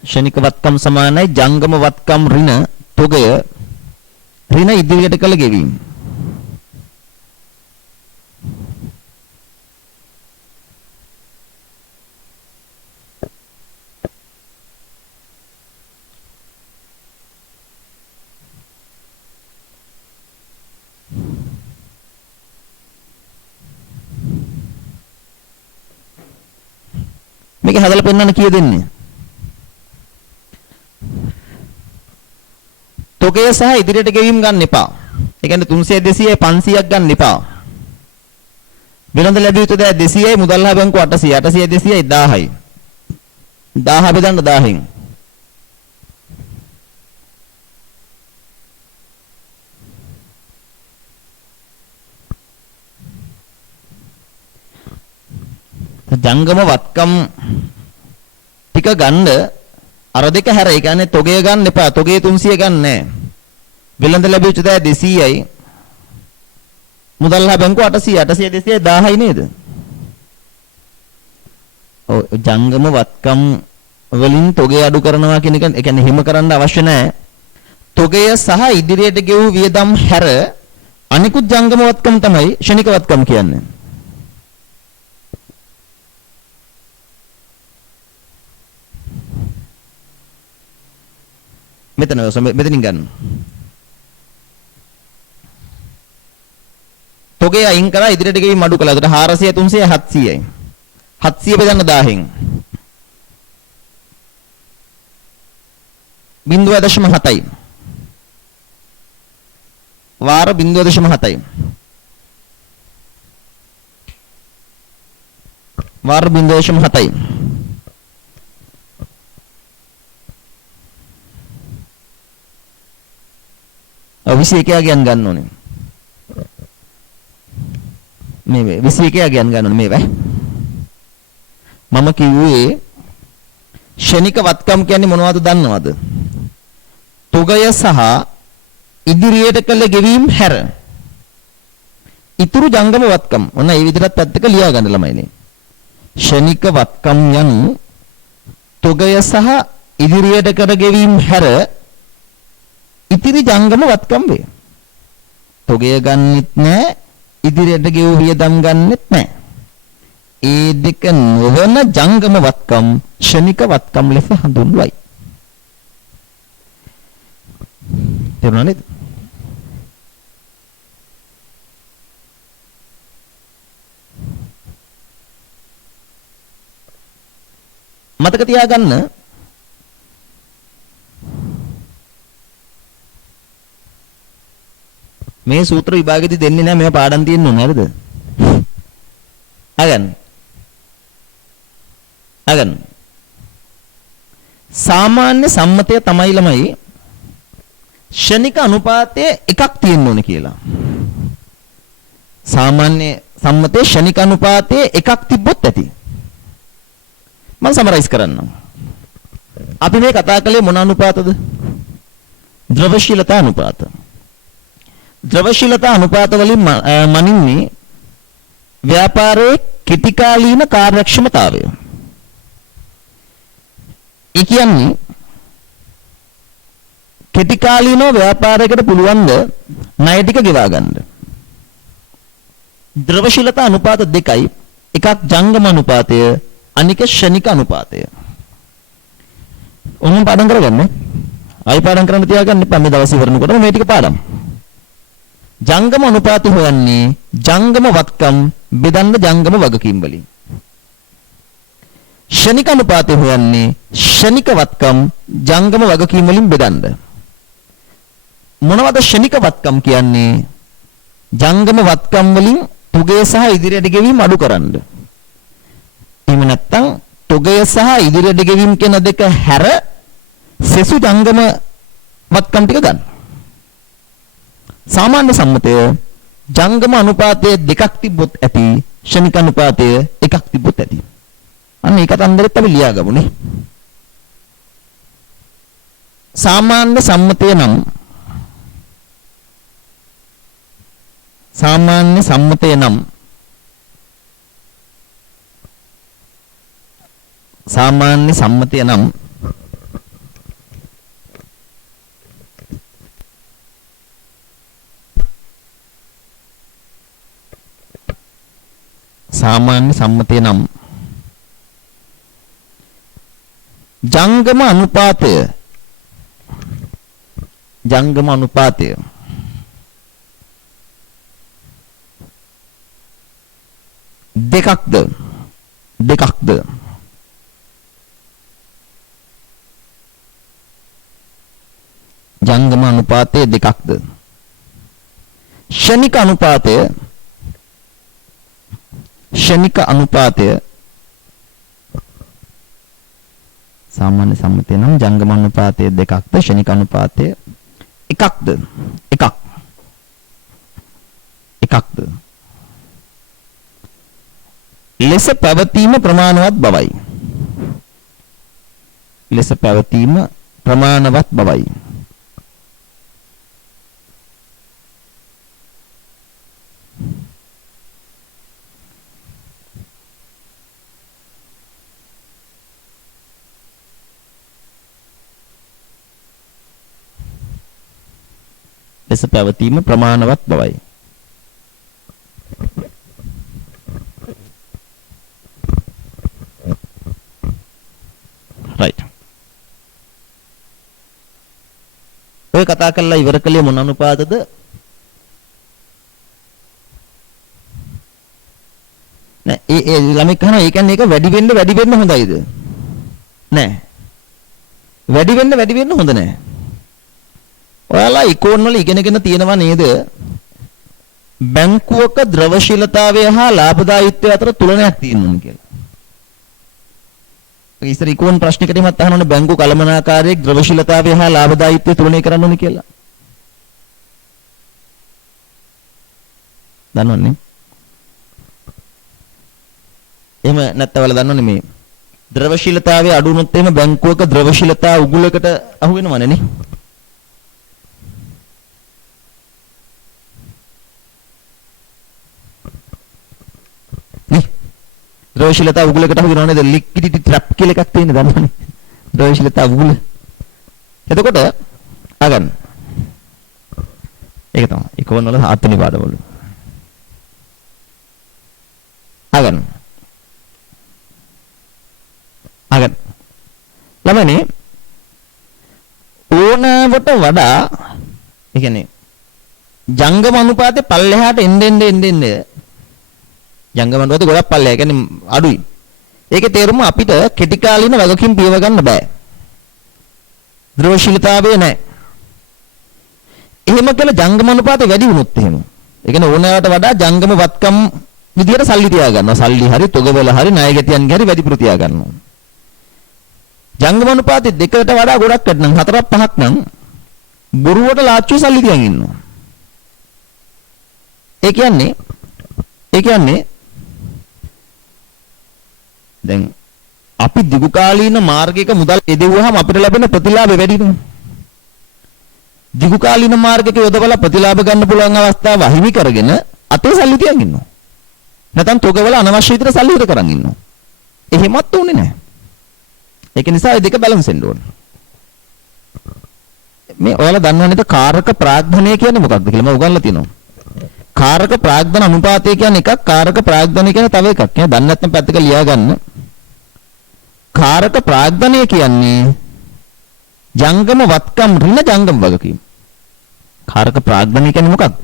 ෂණික වත්කම් සමානයි ජංගම වත්කම් ඍණ තොගය ඍණ ඉදිරියට කළ ගෙවීම. මේක හදලා පෙන්නන්න කීය දෙන්නේ? තොගය සහ ඉදිරියට ගෙවීම ගන්න එපා. ඒ කියන්නේ 300 200යි 500ක් ගන්න එපා. වෙළඳ ලැබිය යුතු දෑ 200යි මුදල් හා බැංකුව 800. 800 200යි 1000යි. 1000 බෙදන්න 1000න්. ජංගම වත්කම් ටික ගන්න අර දෙක හැර. ඒ කියන්නේ තොගය ගන්න එපා. තොගය 300 ගන්න නැහැ. වෙළඳ ලැබිය යුතු දෑ 200යි. මුදල් හා බැංකුව 800. 800 200යි 1000යි නේද? ඔව් ජංගම වත්කම් වලින් තොගය අඩු කරනවා කියන එක ඒ කියන්නේ හිම කරන්න අවශ්‍ය නැහැ. තොගය සහ ඉදිරියට ගෙවූ වියදම් හැර අනිකුත් ජංගම වත්කම් තමයි ෂණික වත්කම් කියන්නේ. මෙතනින් ගන්න. තොගේ අයින් කරලා ඉදිරියට ගෙවීම අඩු කළා. ඒකට 400 300 700යි. 700 බෙදන්න 1000න්. 0.7යි. වාර 0.7යි. වාර 0.7යි. විසි එකයා ගියන් ගන්න ඕනේ. මේ 21 ගියන් ගන්න ඕනේ මේවා. මම කිව්වේ ෂණික වත්කම් කියන්නේ මොනවද දන්නවද? තොගය සහ ඉදිරියට කළ ගෙවීම් හැර ඉතුරු ජංගම වත්කම්. ඔන්න ඒ විදිහට පැත්තක ලියා ගන්න ළමයිනේ. ෂණික වත්කම් යනු තොගය සහ ඉදිරියට කළ ගෙවීම් හැර ඉතිරි ජංගම වත්කම් වේ. තොගය ගන්නෙත් නැහැ, ඉදිරියට ගෙවූ වියදම් ගන්නෙත් නැහැ. ඒ දෙක නොවන ජංගම වත්කම් ෂණික වත්කම් ලෙස හඳුන්වයි. තේරුණා නේද? මතක තියාගන්න මේ සූත්‍ර විභාගෙදි දෙන්නේ නැහැ. මේවා පාඩම් තියෙන්න ඕනේ හරිද? අගන් සාමාන්‍ය සම්මතය තමයි ළමයි ෂණික අනුපාතයේ එකක් තියෙන්න ඕනේ කියලා. සාමාන්‍ය සම්මතයේ ෂණික අනුපාතයේ එකක් තිබ්බොත් ඇති. මම සමරයිස් කරන්නම්. අපි මේ කතා කළේ මොන අනුපාතද? ද්‍රවශීලතා අනුපාත. ද්‍රවශීලතා අනුපාත වලින් මනින්නේ ව්‍යාපාරයේ කෙටිකාලීන කාර්යක්ෂමතාවය. ඒ කියන්නේ කෙටිකාලීනව ව්‍යාපාරයකට පුළුවන් ද ණය ටික ගෙවා ගන්න. ද්‍රවශීලතා අනුපාත දෙකයි. එකක් ජංගම අනුපාතය, අනික ෂණික අනුපාතය. ඔන්න පාඩම් කරගන්න. ආයි පාඩම් කරන්න තියාගන්න එපා. මේ දවස් ඉවරනකොට මේ ටික පාඩම්. ජංගම අනුපාතය හොයන්නේ ජංගම වත්කම් බෙදන්න ජංගම වගකීම් වලින්. ෂණික අනුපාතය හොයන්නේ ෂණික වත්කම් ජංගම වගකීම් වලින් බෙදන්න. මොනවද ෂණික වත්කම් කියන්නේ? ජංගම වත්කම් වලින් තුගය සහ ඉදිරියට ගෙවීම අඩු කරන්න. එහෙම නැත්නම් තුගය සහ ඉදිරියට ගෙවීම කියන දෙක හැර සෙසු ජංගම වත්කම් ටික ගන්න. සාමාන්‍ය සම්මතය ජංගම අනුපාතය දෙකක් තිබ්බොත් ඇති, ෂණික අනුපාතය එකක් තිබ්බොත් ඇති. අන්න ඒක අතරත් අපි ලියා ගමුනේ. සාමාන්‍ය සම්මතය නම් සාමාන්‍ය සම්මතය නම් සාමාන්‍ය සම්මතය නම් සාමාන්‍ය සම්මතය නම් ජංගම අනුපාතය දෙකක්ද ජංගම අනුපාතය දෙකක්ද? ෂණික අනුපාතය සාමාන්‍ය සම්මතය නම් ජංගම අනුපාතය දෙකක්ද ෂණික අනුපාතය එකක්ද? එකක්ද? ලෙස පැවතීම ප්‍රමාණවත් බවයි. ලෙස පැවතීම ප්‍රමාණවත් බවයි. ලෙස පැවතීම ප්‍රමාණවත් බවයි. right. ඔය කතා කරලා ඉවර කළේ මොන අනුපාතද? නෑ ඒ ළමයි කහනවා ඒ කියන්නේ ඒක වැඩි වෙන්න හොඳයිද? නෑ. වැඩි වෙන්න හොඳ නෑ. ඔයාලා ඉකෝන් වල ඉගෙනගෙන තියෙනවා නේද? බැංකුවක ද්‍රවශීලතාවය හා ලාභදායීත්වය අතර තුලනයක් තියෙනවා කියලා. ඉස්සර ඉකෝන් ප්‍රශ්නයකටම අහනවනේ බැංකු කළමනාකාරයේ ද්‍රවශීලතාවය හා ලාභදායීත්වය තුලනය කරන්න ඕනේ කියලා. දන්නවන්නේ? එහෙම නැත්නම් ඔයාලා දන්නවනේ මේ ද්‍රවශීලතාවය අඩු වුණොත් එහෙම බැංකුවක ද්‍රවශීලතා උගුලකට අහු වෙනවනේ නේ. ද්‍රවශීලතා උගුලකට අහු වෙනව නේද? ලික්විඩිටි ට්‍රැප් කියලා එකක් තියෙන දන්නවනේ. ද්‍රවශීලතා උගුල. එතකොට අගන්න. ඒක තමයි. ඉකෝන් වල හත්වෙනි පාඩමවල. අගන්න. ළමනේ ඕනවට වඩා ඒ කියන්නේ ජංගම අනුපාතේ පල්ලෙහාට එන්න ජංගම අනුපාතේ ගොඩක් පල්ලෙහා. ඒ කියන්නේ අඩුයි. ඒකේ තේරුම අපිට කෙටි කාලින වගකීම් පියව ගන්න බෑ. ද්‍රවශීලතාවය නැහැ. එහෙම කියලා ජංගම අනුපාතේ වැඩි වුණොත් එහෙම. ඒ කියන්නේ ඕනෑවට වඩා ජංගම වත්කම් විදියට සල්ලි තියා ගන්නවා. සල්ලි හරි තොගවල හරි ණය ගැතියන්ගේ හරි වැඩිපුර තියා ගන්නවා. ජංගම අනුපාතේ දෙකට වඩා ගොඩක් වැඩි නම් 4ක් 5ක් නම් බොරුවට ලාච්චු සල්ලි තියන් ඉන්නවා. ඒ කියන්නේ දැන් අපි දිගුකාලීන මාර්ගයක මුදල් එදෙව්වහම අපිට ලැබෙන ප්‍රතිලාභ වැඩිනේ. දිගුකාලීන මාර්ගයක යොදවලා ප්‍රතිලාභ ගන්න පුළුවන් අවස්ථාව අහිමි කරගෙන අතේ සල්ලි තියන් ඉන්නවා. නැත්නම් තොගවල අනවශ්‍ය විදිහට සල්ලි හිර කරන් ඉන්නවා. එහෙමත් උනේ නැහැ. ඒක නිසා මේ දෙක බැලන්ස් වෙන්න ඕනේ. මේ ඔයාලා දන්නව නේද කාරක ප්‍රාග්ධනය කියන්නේ මොකක්ද කියලා මම උගන්ලා තියෙනවා. කාරක ප්‍රාග්ධන අනුපාතය කියන්නේ එකක්, කාරක ප්‍රාග්ධනය කියන්නේ තව එකක්. නේ දන්නේ නැත්නම් පැත්තක ලියා ගන්න. කාරක ප්‍රාග්ධනය කියන්නේ ජංගම වත්කම් ඍණ ජංගම වගකීම්. කාරක ප්‍රාග්ධනය කියන්නේ මොකක්ද?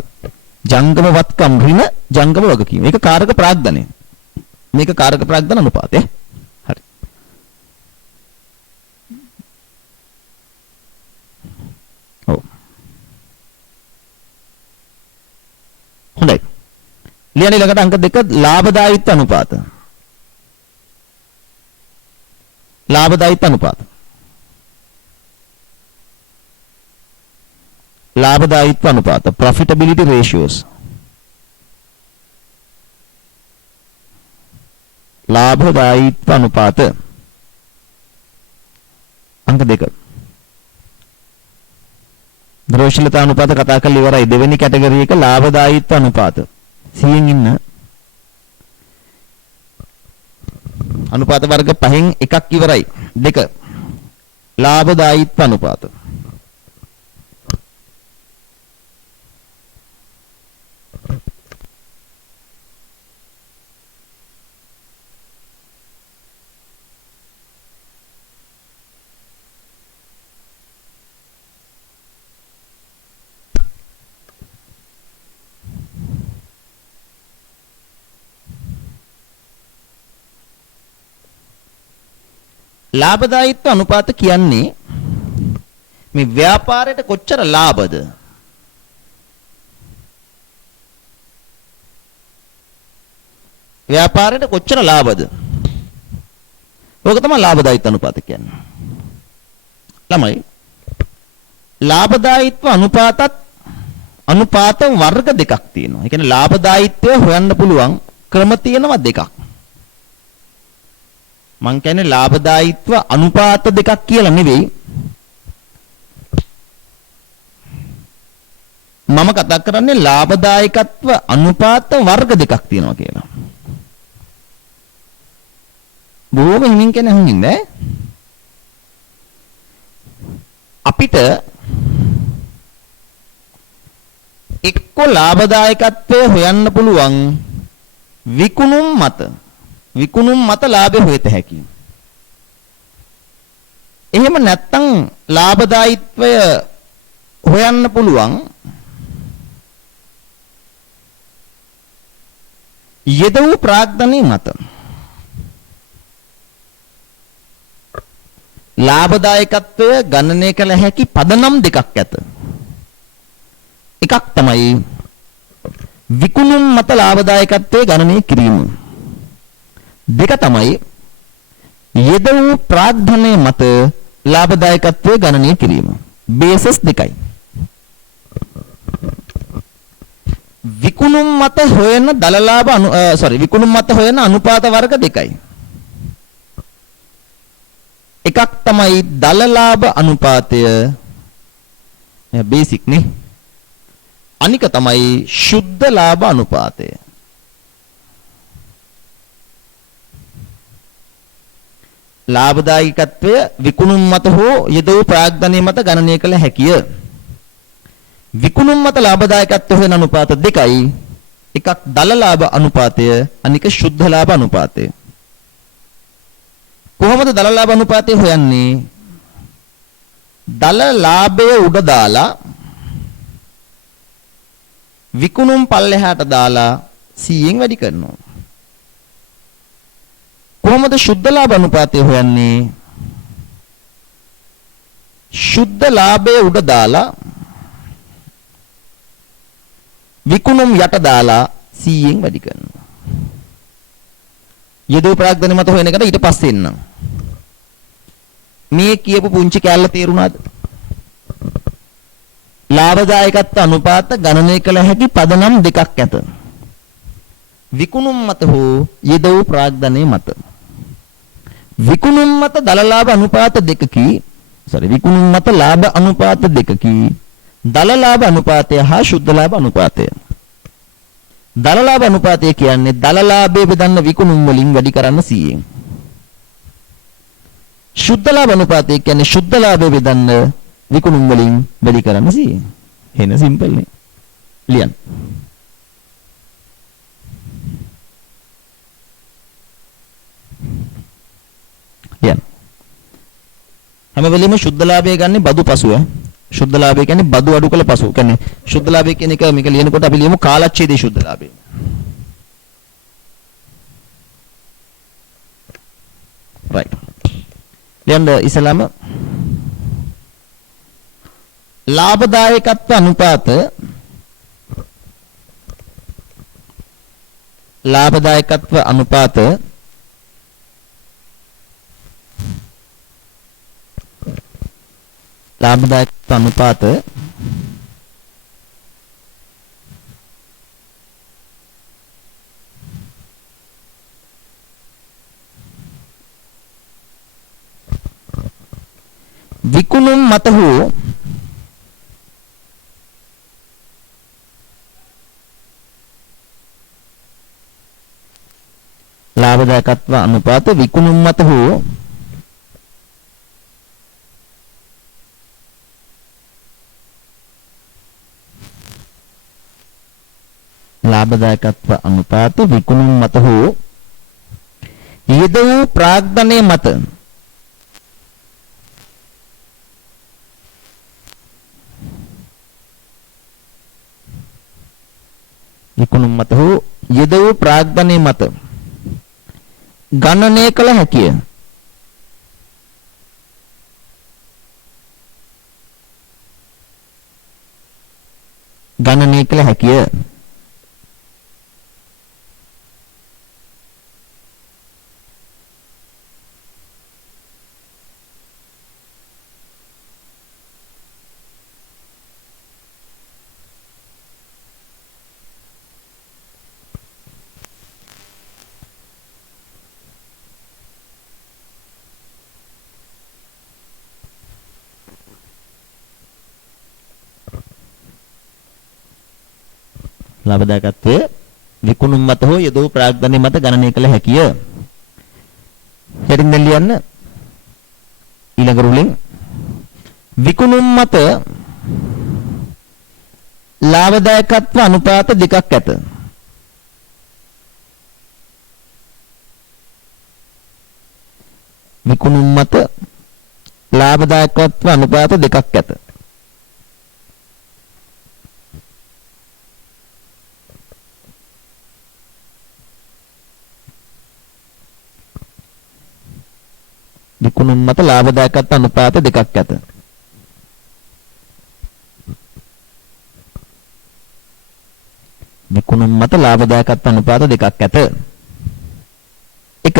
ජංගම වත්කම් ඍණ ජංගම වගකීම. මේක කාරක ප්‍රාග්ධනය. මේක කාරක ප්‍රාග්ධන අනුපාතය. හරි. ඔව්. හොඳයි. ලියන්න ඊළඟට අංක 2 ලාභදායීත්ව අනුපාත. ලාභදායීත්ව අනුපාත. ලාභදායීත්ව අනුපාත profitability ratios. ලාභදායීත්ව අනුපාත අංක 2. ද්‍රවශීලතා අනුපාත කතා කරලා ඉවරයි. දෙවෙනි කැටගරි එක ලාභදායීත්ව අනුපාත. 100න් ඉන්න අනුපාත වර්ග 5න් එකක් ඉවරයි. 2 ලාභදායීත්ව අනුපාත. ලාභදායීත්ව අනුපාත කියන්නේ මේ ව්‍යාපාරයට කොච්චර ලාභද? ව්‍යාපාරයට කොච්චර ලාභද? ඕක තමයි ලාභදායීත්ව අනුපාත කියන්නේ. ළමයි ලාභදායීත්ව අනුපාත වර්ග දෙකක් තියෙනවා. ඒ කියන්නේ ලාභදායීත්වය හොයන්න පුළුවන් ක්‍රම තියෙනවා දෙකක්. මං කියන්නේ ලාභදායීත්ව අනුපාත දෙකක් කියලා නෙවෙයි. මම කතා කරන්නේ ලාභදායකත්ව අනුපාත වර්ග දෙකක් තියෙනවා කියලා. බොහොම හිමින් කියන හුඟින් නෑ. අපිට එක්ක ලාභදායකත්වය හොයන්න පුළුවන් විකුණුම් මත ලාභය හොයත හැකියි. එහෙම නැත්නම් ලාභදායීත්වය හොයන්න පුළුවන් යෙදවූ ප්‍රාග්ධනයේ මත. ලාභදායකත්වය ගණනය කළ හැකි පදනම් දෙකක් ඇත. එකක් තමයි විකුණුම් මත ලාභදායකත්වය ගණනය කිරීම. දෙක තමයි යෙද වූ ප්‍රාග්ධනය මත ලාභදායකත්වය ගණනය කිරීම. බේසස් දෙකයි. විකුණුම් මත හොයන විකුණුම් මත හොයන අනුපාත වර්ග දෙකයි. එකක් තමයි දල ලාභ අනුපාතය. බේසික් නේ. අනික තමයි සුද්ධ ලාභ අනුපාතය. ලාභදායකත්වය විකුණුම් මත හෝ යෙදවූ ප්‍රාග්ධනය මත ගණනය කළ හැකිය. විකුණුම් මත ලාභදායකත්වය හොයන අනුපාත දෙකයි. එකක් දල ලාභ අනුපාතය, අනික සුද්ධ ලාභ අනුපාතය. කොහොමද දල ලාභ අනුපාතය හොයන්නේ? දල ලාභය උඩ දාලා විකුණුම් පල්ලෙහාට දාලා 100න් වැඩි කරනවා. කොහොමද සුද්ධ ලාභ අනුපාතය හොයන්නේ? සුද්ධ ලාභය උඩ දාලා විකුණුම් යට දාලා 100න් වැඩි කරනවා. යෙදෝ ප්‍රාග්ධනය මත හොයන එකට ඊට පස්සේ එන්න. මේ කියපු පුංචි කැලල තේරුණාද? ලාභදායකත්ව අනුපාත ගණනය කළ හැකි පදනම් දෙකක් ඇත. විකුණුම් මත හෝ යෙදෝ ප්‍රාග්ධනය මත. විකුණුම් මත දල ලාභ අනුපාත දෙකකි. විකුණුම් මත ලාභ අනුපාත දෙකකි. දල ලාභ අනුපාතය හා සුද්ධ ලාභ අනුපාතය. දල ලාභ අනුපාතය කියන්නේ දල ලාභය බෙදන්න විකුණුම් වලින් වැඩි කරන්න 100න්. සුද්ධ ලාභ අනුපාතය කියන්නේ සුද්ධ ලාභය බෙදන්න විකුණුම් වලින් වැඩි කරන්න 100න්. එන සිම්පල් නේ. ලියන්න. ලියන්න. හැම වෙලෙම සුද්ධ ලාභය ගන්න බදු පසුව. සුද්ධ ලාභය කියන්නේ බදු අඩු කළ පසු. කියන්නේ සුද්ධ ලාභය කියන එක මේක ලියනකොට අපි ලියමු කාලච්ඡේදයේ සුද්ධ ලාභය. right. ලියන්න ඉස්සලාම ලාභදායකත්ව අනුපාත ලාභදායකත්ව අනුපාත විකුණුම් මත හෝ ලාභදායකත්ව අනුපාත විකුණුම් මත හෝ ලාභදායකත්ව අනුපාත විකුණුම් මත හෝ යෙද වූ ප්‍රාග්ධනය මත විකුණුම් මත හෝ යෙද වූ ප්‍රාග්ධනය මත ගණනය කළ හැකිය. ගණනය කළ හැකිය. ලාභදායකත්වය විකුණුම් මත හෝ යදෝ ප්‍රාග්ධනය මත ගණනය කළ හැකිය. හෙටින් දැන් ලියන්න ඊළඟ රුලින් විකුණුම් මත ලාභදායකත්ව අනුපාත දෙකක් ඇත. විකුණුම් මත ලාභදායකත්ව අනුපාත දෙකක් ඇත. විකුණුම් මත ලාභදායකත්ව අනුපාත දෙකක් ඇත. විකුණුම් මත ලාභදායකත්ව අනුපාත දෙකක් ඇත. එක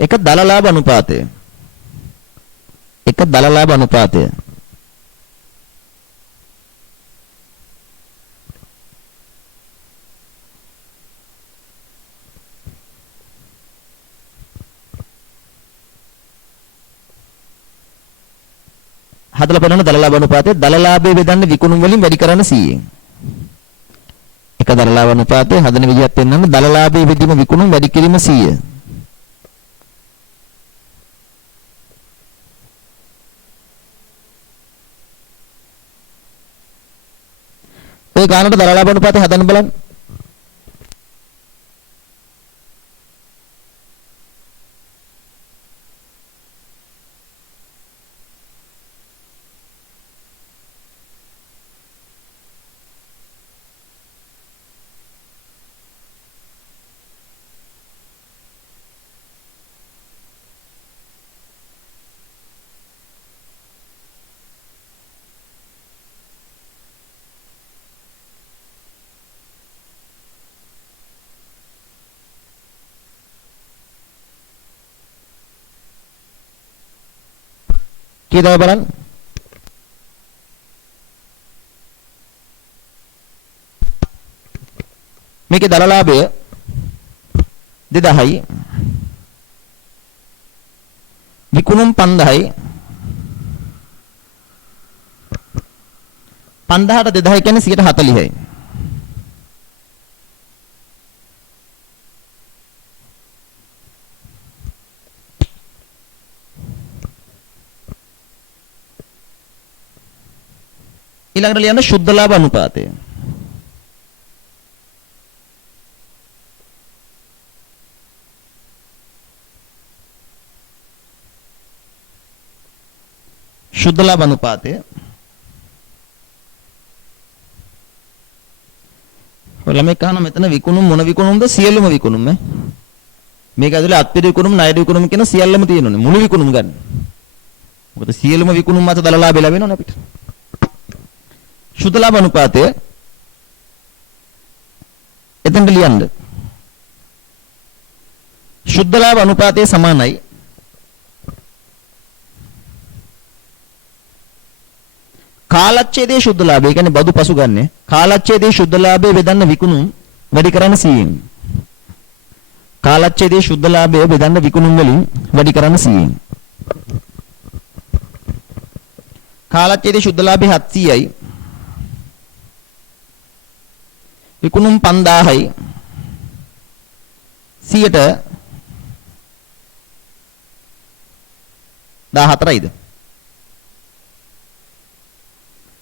එක දල ලාභ අනුපාතය. එක දල ලාභ අනුපාතය. හදලා බලන්න දල ලාභ අනුපාතය. දල ලාභයේ බෙදන්න විකුණුම් වලින් වැඩි කරන්න 100න්. එක දල ලාභ අනුපාතය හදන විදිහත් වෙනනම් දල ලාභයේ බෙදීම විකුණුම් වැඩි කිරීම 100. ඔය ගානට දල ලාභ අනුපාතය හදන්න බලන්න. කීයද බලන්න. මේකේ දල ලාභය 2000යි. විකුණුම් 5000යි. 5000ට 2000 කියන්නේ 140යි. ඊළඟට ලියන්න ශුද්ධ ලාභ අනුපාතය. ශුද්ධ ලාභ අනුපාතය. ඔයාලා කහන මෙතන විකුණුම් මොන විකුණුම්ද? සියලුම විකුණුම් ඈ. මේක ඇතුලේ අත්පිට විකුණුම්, ණය විකුණුම් කියන සියල්ලම තියෙනවනේ. මුළු විකුණුම් ගන්න. මොකද සියලුම විකුණුම් මත දල ලාභය ලැබෙනවනේ අපිට. ශුද්ධ ලාභ අනුපාතය එතනට ලියන්න. ශුද්ධ ලාභ අනුපාතය සමානයි කාලච්ඡේදයේ ශුද්ධ ලාභය. ඒ කියන්නේ බදු පසු ගන්න. කාලච්ඡේදයේ ශුද්ධ ලාභය බෙදන්න විකුණුම් වැඩි කරන්න 100න්. කාලච්ඡේදයේ ශුද්ධ ලාභය බෙදන්න විකුණුම් වලින් වැඩි කරන්න 100න්. කාලච්ඡේදයේ ශුද්ධ ලාභය 700යි. විකුණුම් 5000යි. 100ට 14යිද?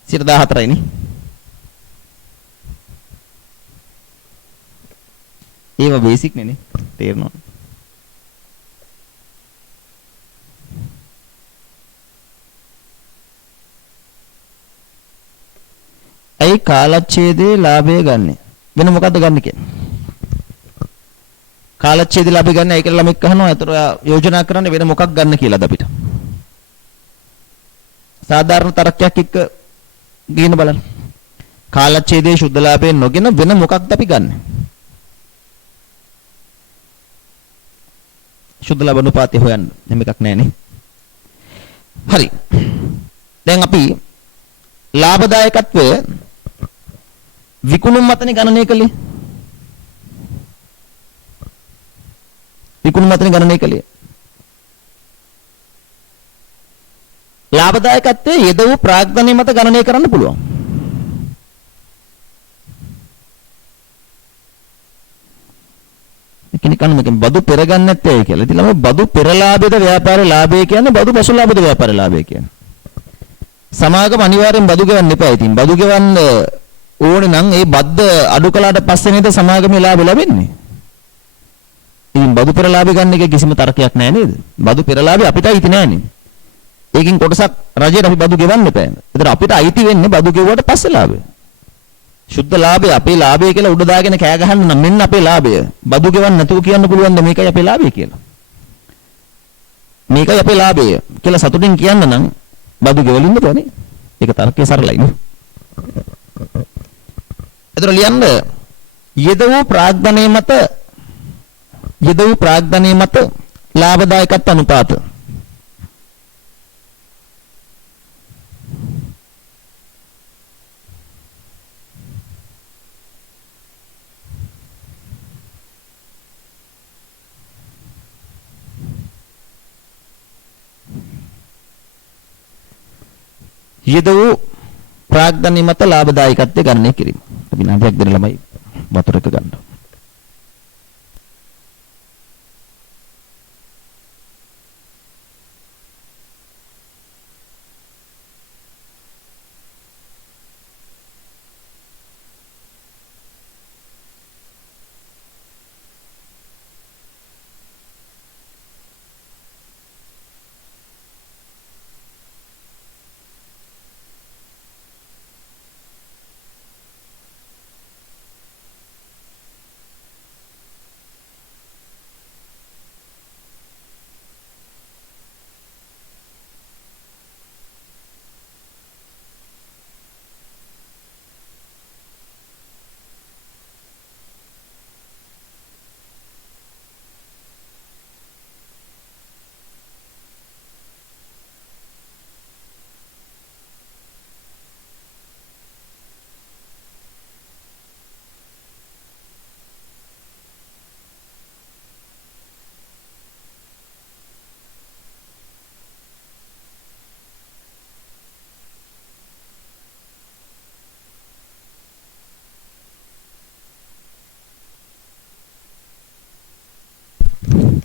14යි නේ. ඒව බේසික් නේ තේරෙනවද? ඇයි කාලච්ඡේදයේ ලාභය ගන්නෙ? වෙන මොකද්ද ගන්න කියන්නේ? කාලච්ඡේදයේ ලාභය ගන්න ඒක ළමෙක් අහනවා. ඒතර යෝජනා කරන්නේ වෙන මොකක් ගන්න කියලාද අපිට? සාධාරණ තරක්යක් එක්ක ගිහින් බලන්න. කාලච්ඡේදයේ සුද්ධ ලාභයෙන් නොගෙන වෙන මොකක්ද අපි ගන්නෙ? සුද්ධ ලාභ අනුපාතය හොයන්න. එහෙම එකක් නැහැ නේ. හරි. දැන් අපි ලාභදායකත්වය විකුණුම් මතනේ ගණනය කළේ. විකුණුම් මතනේ ගණනය කළේ. ලාභදායකත්වයේ යෙද වූ ප්‍රාග්ධනය මත ගණනය කරන්න පුළුවන්. කෙනෙක්ම මේකෙන් බදු පෙරගන්න නැත්තේ කියලා. ඉතින් ළමයි බදු පෙරලාභයද ව්‍යාපාරේ ලාභය කියන්නේ බදු පසුලාභයද ව්‍යාපාරේ ලාභය කියන්නේ. සමාගම අනිවාර්යෙන් බදු ගෙවන්න එපා. ඉතින් බදු ගෙවන්න ඕනේ නම් ඒ බද්ද අඩු කළාට පස්සේ නේද සමාගමේ ලාභ ලැබෙන්නේ. ඉතින් බදු පෙරලාභය ගන්න එක කිසිම තර්කයක් නැහැ නේද? බදු පෙරලාභය අපිට අයිති නැහැනේ. ඒකින් කොටසක් රජයට අපි බදු ගෙවන්න එපා. ඒතර අපිට අයිති වෙන්නේ බදු ගෙවුවට පස්සේ ලාභය. සුද්ධ ලාභය අපේ ලාභය කියලා උඩ දාගෙන කෑ ගහන්න නම් මෙන්න අපේ ලාභය. බදු ගෙවන්න නැතුව කියන්න පුළුවන් ද මේකයි අපේ ලාභය කියලා. මේකයි අපේ ලාභය කියලා සතුටින් කියන්න නම් බදු ගෙවලින්න ඕනේ. ඒක තර්කයේ සරලයි නේ. ඒතර ලියන්න යෙද වූ ප්‍රාග්ධනයේ මත ලාභදායකත්ව අනුපාත. යෙද වූ ප්‍රාග්ධනයේ මත ලාභදායකත්වය ගණනය කිරීම. අපි නාමයක් දෙන ළමයි වතුර එක ගන්න.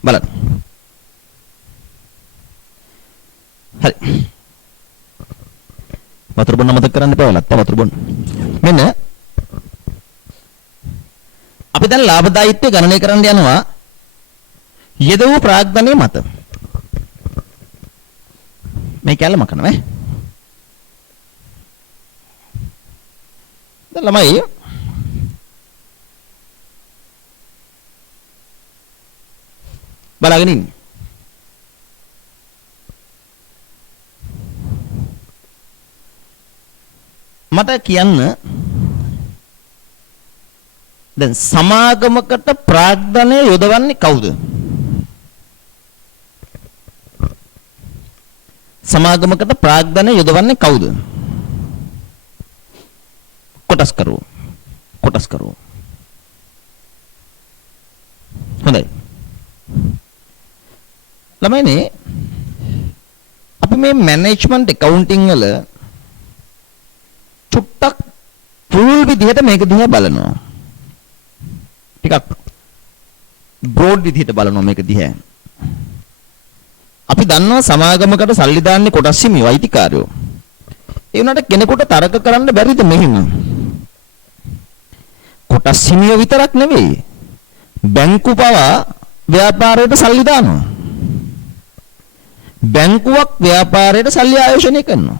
බලන්න. හරි. වතුර බොන්න මතක කරන්න එපා වලත් වතුර බොන්න. මෙන්න අපි දැන් ලාභදායීත්වය ගණනය කරන්න යනවා යෙද වූ ප්‍රාග්ධනයේ මත. මේ කැලම කරනවා දැන් ළමයි බලාගෙන ඉන්න. මට කියන්න දැන් සමාගමකට ප්‍රාග්ධනය යොදවන්නේ කවුද? සමාගමකට ප්‍රාග්ධනය යොදවන්නේ කවුද? කොටස් කරුවෝ. හොඳයි. ළමයිනේ අපි මේ මැනේජ්මන්ට් ඇකවුන්ටිං වල චුට්ටක් ෆුල් විදිහට මේක දිහා බලනවා. ටිකක් බ්‍රෝඩ් විදිහට බලනවා මේක දිහා. අපි දන්නවා සමාගමකට සල්ලි දාන්නේ කොටස් හිමියෝ අයිතිකාරයෝ. ඒ වුණාට කෙනෙකුට තරක කරන්න බැරිද මෙහිම? කොටස් හිමියෝ විතරක් නෙවෙයි. බැංකු පවා ව්‍යාපාරයට සල්ලි දානවා. බැංකුවක් ව්‍යාපාරයට සල්ලි ආයෝජනය කරනවා.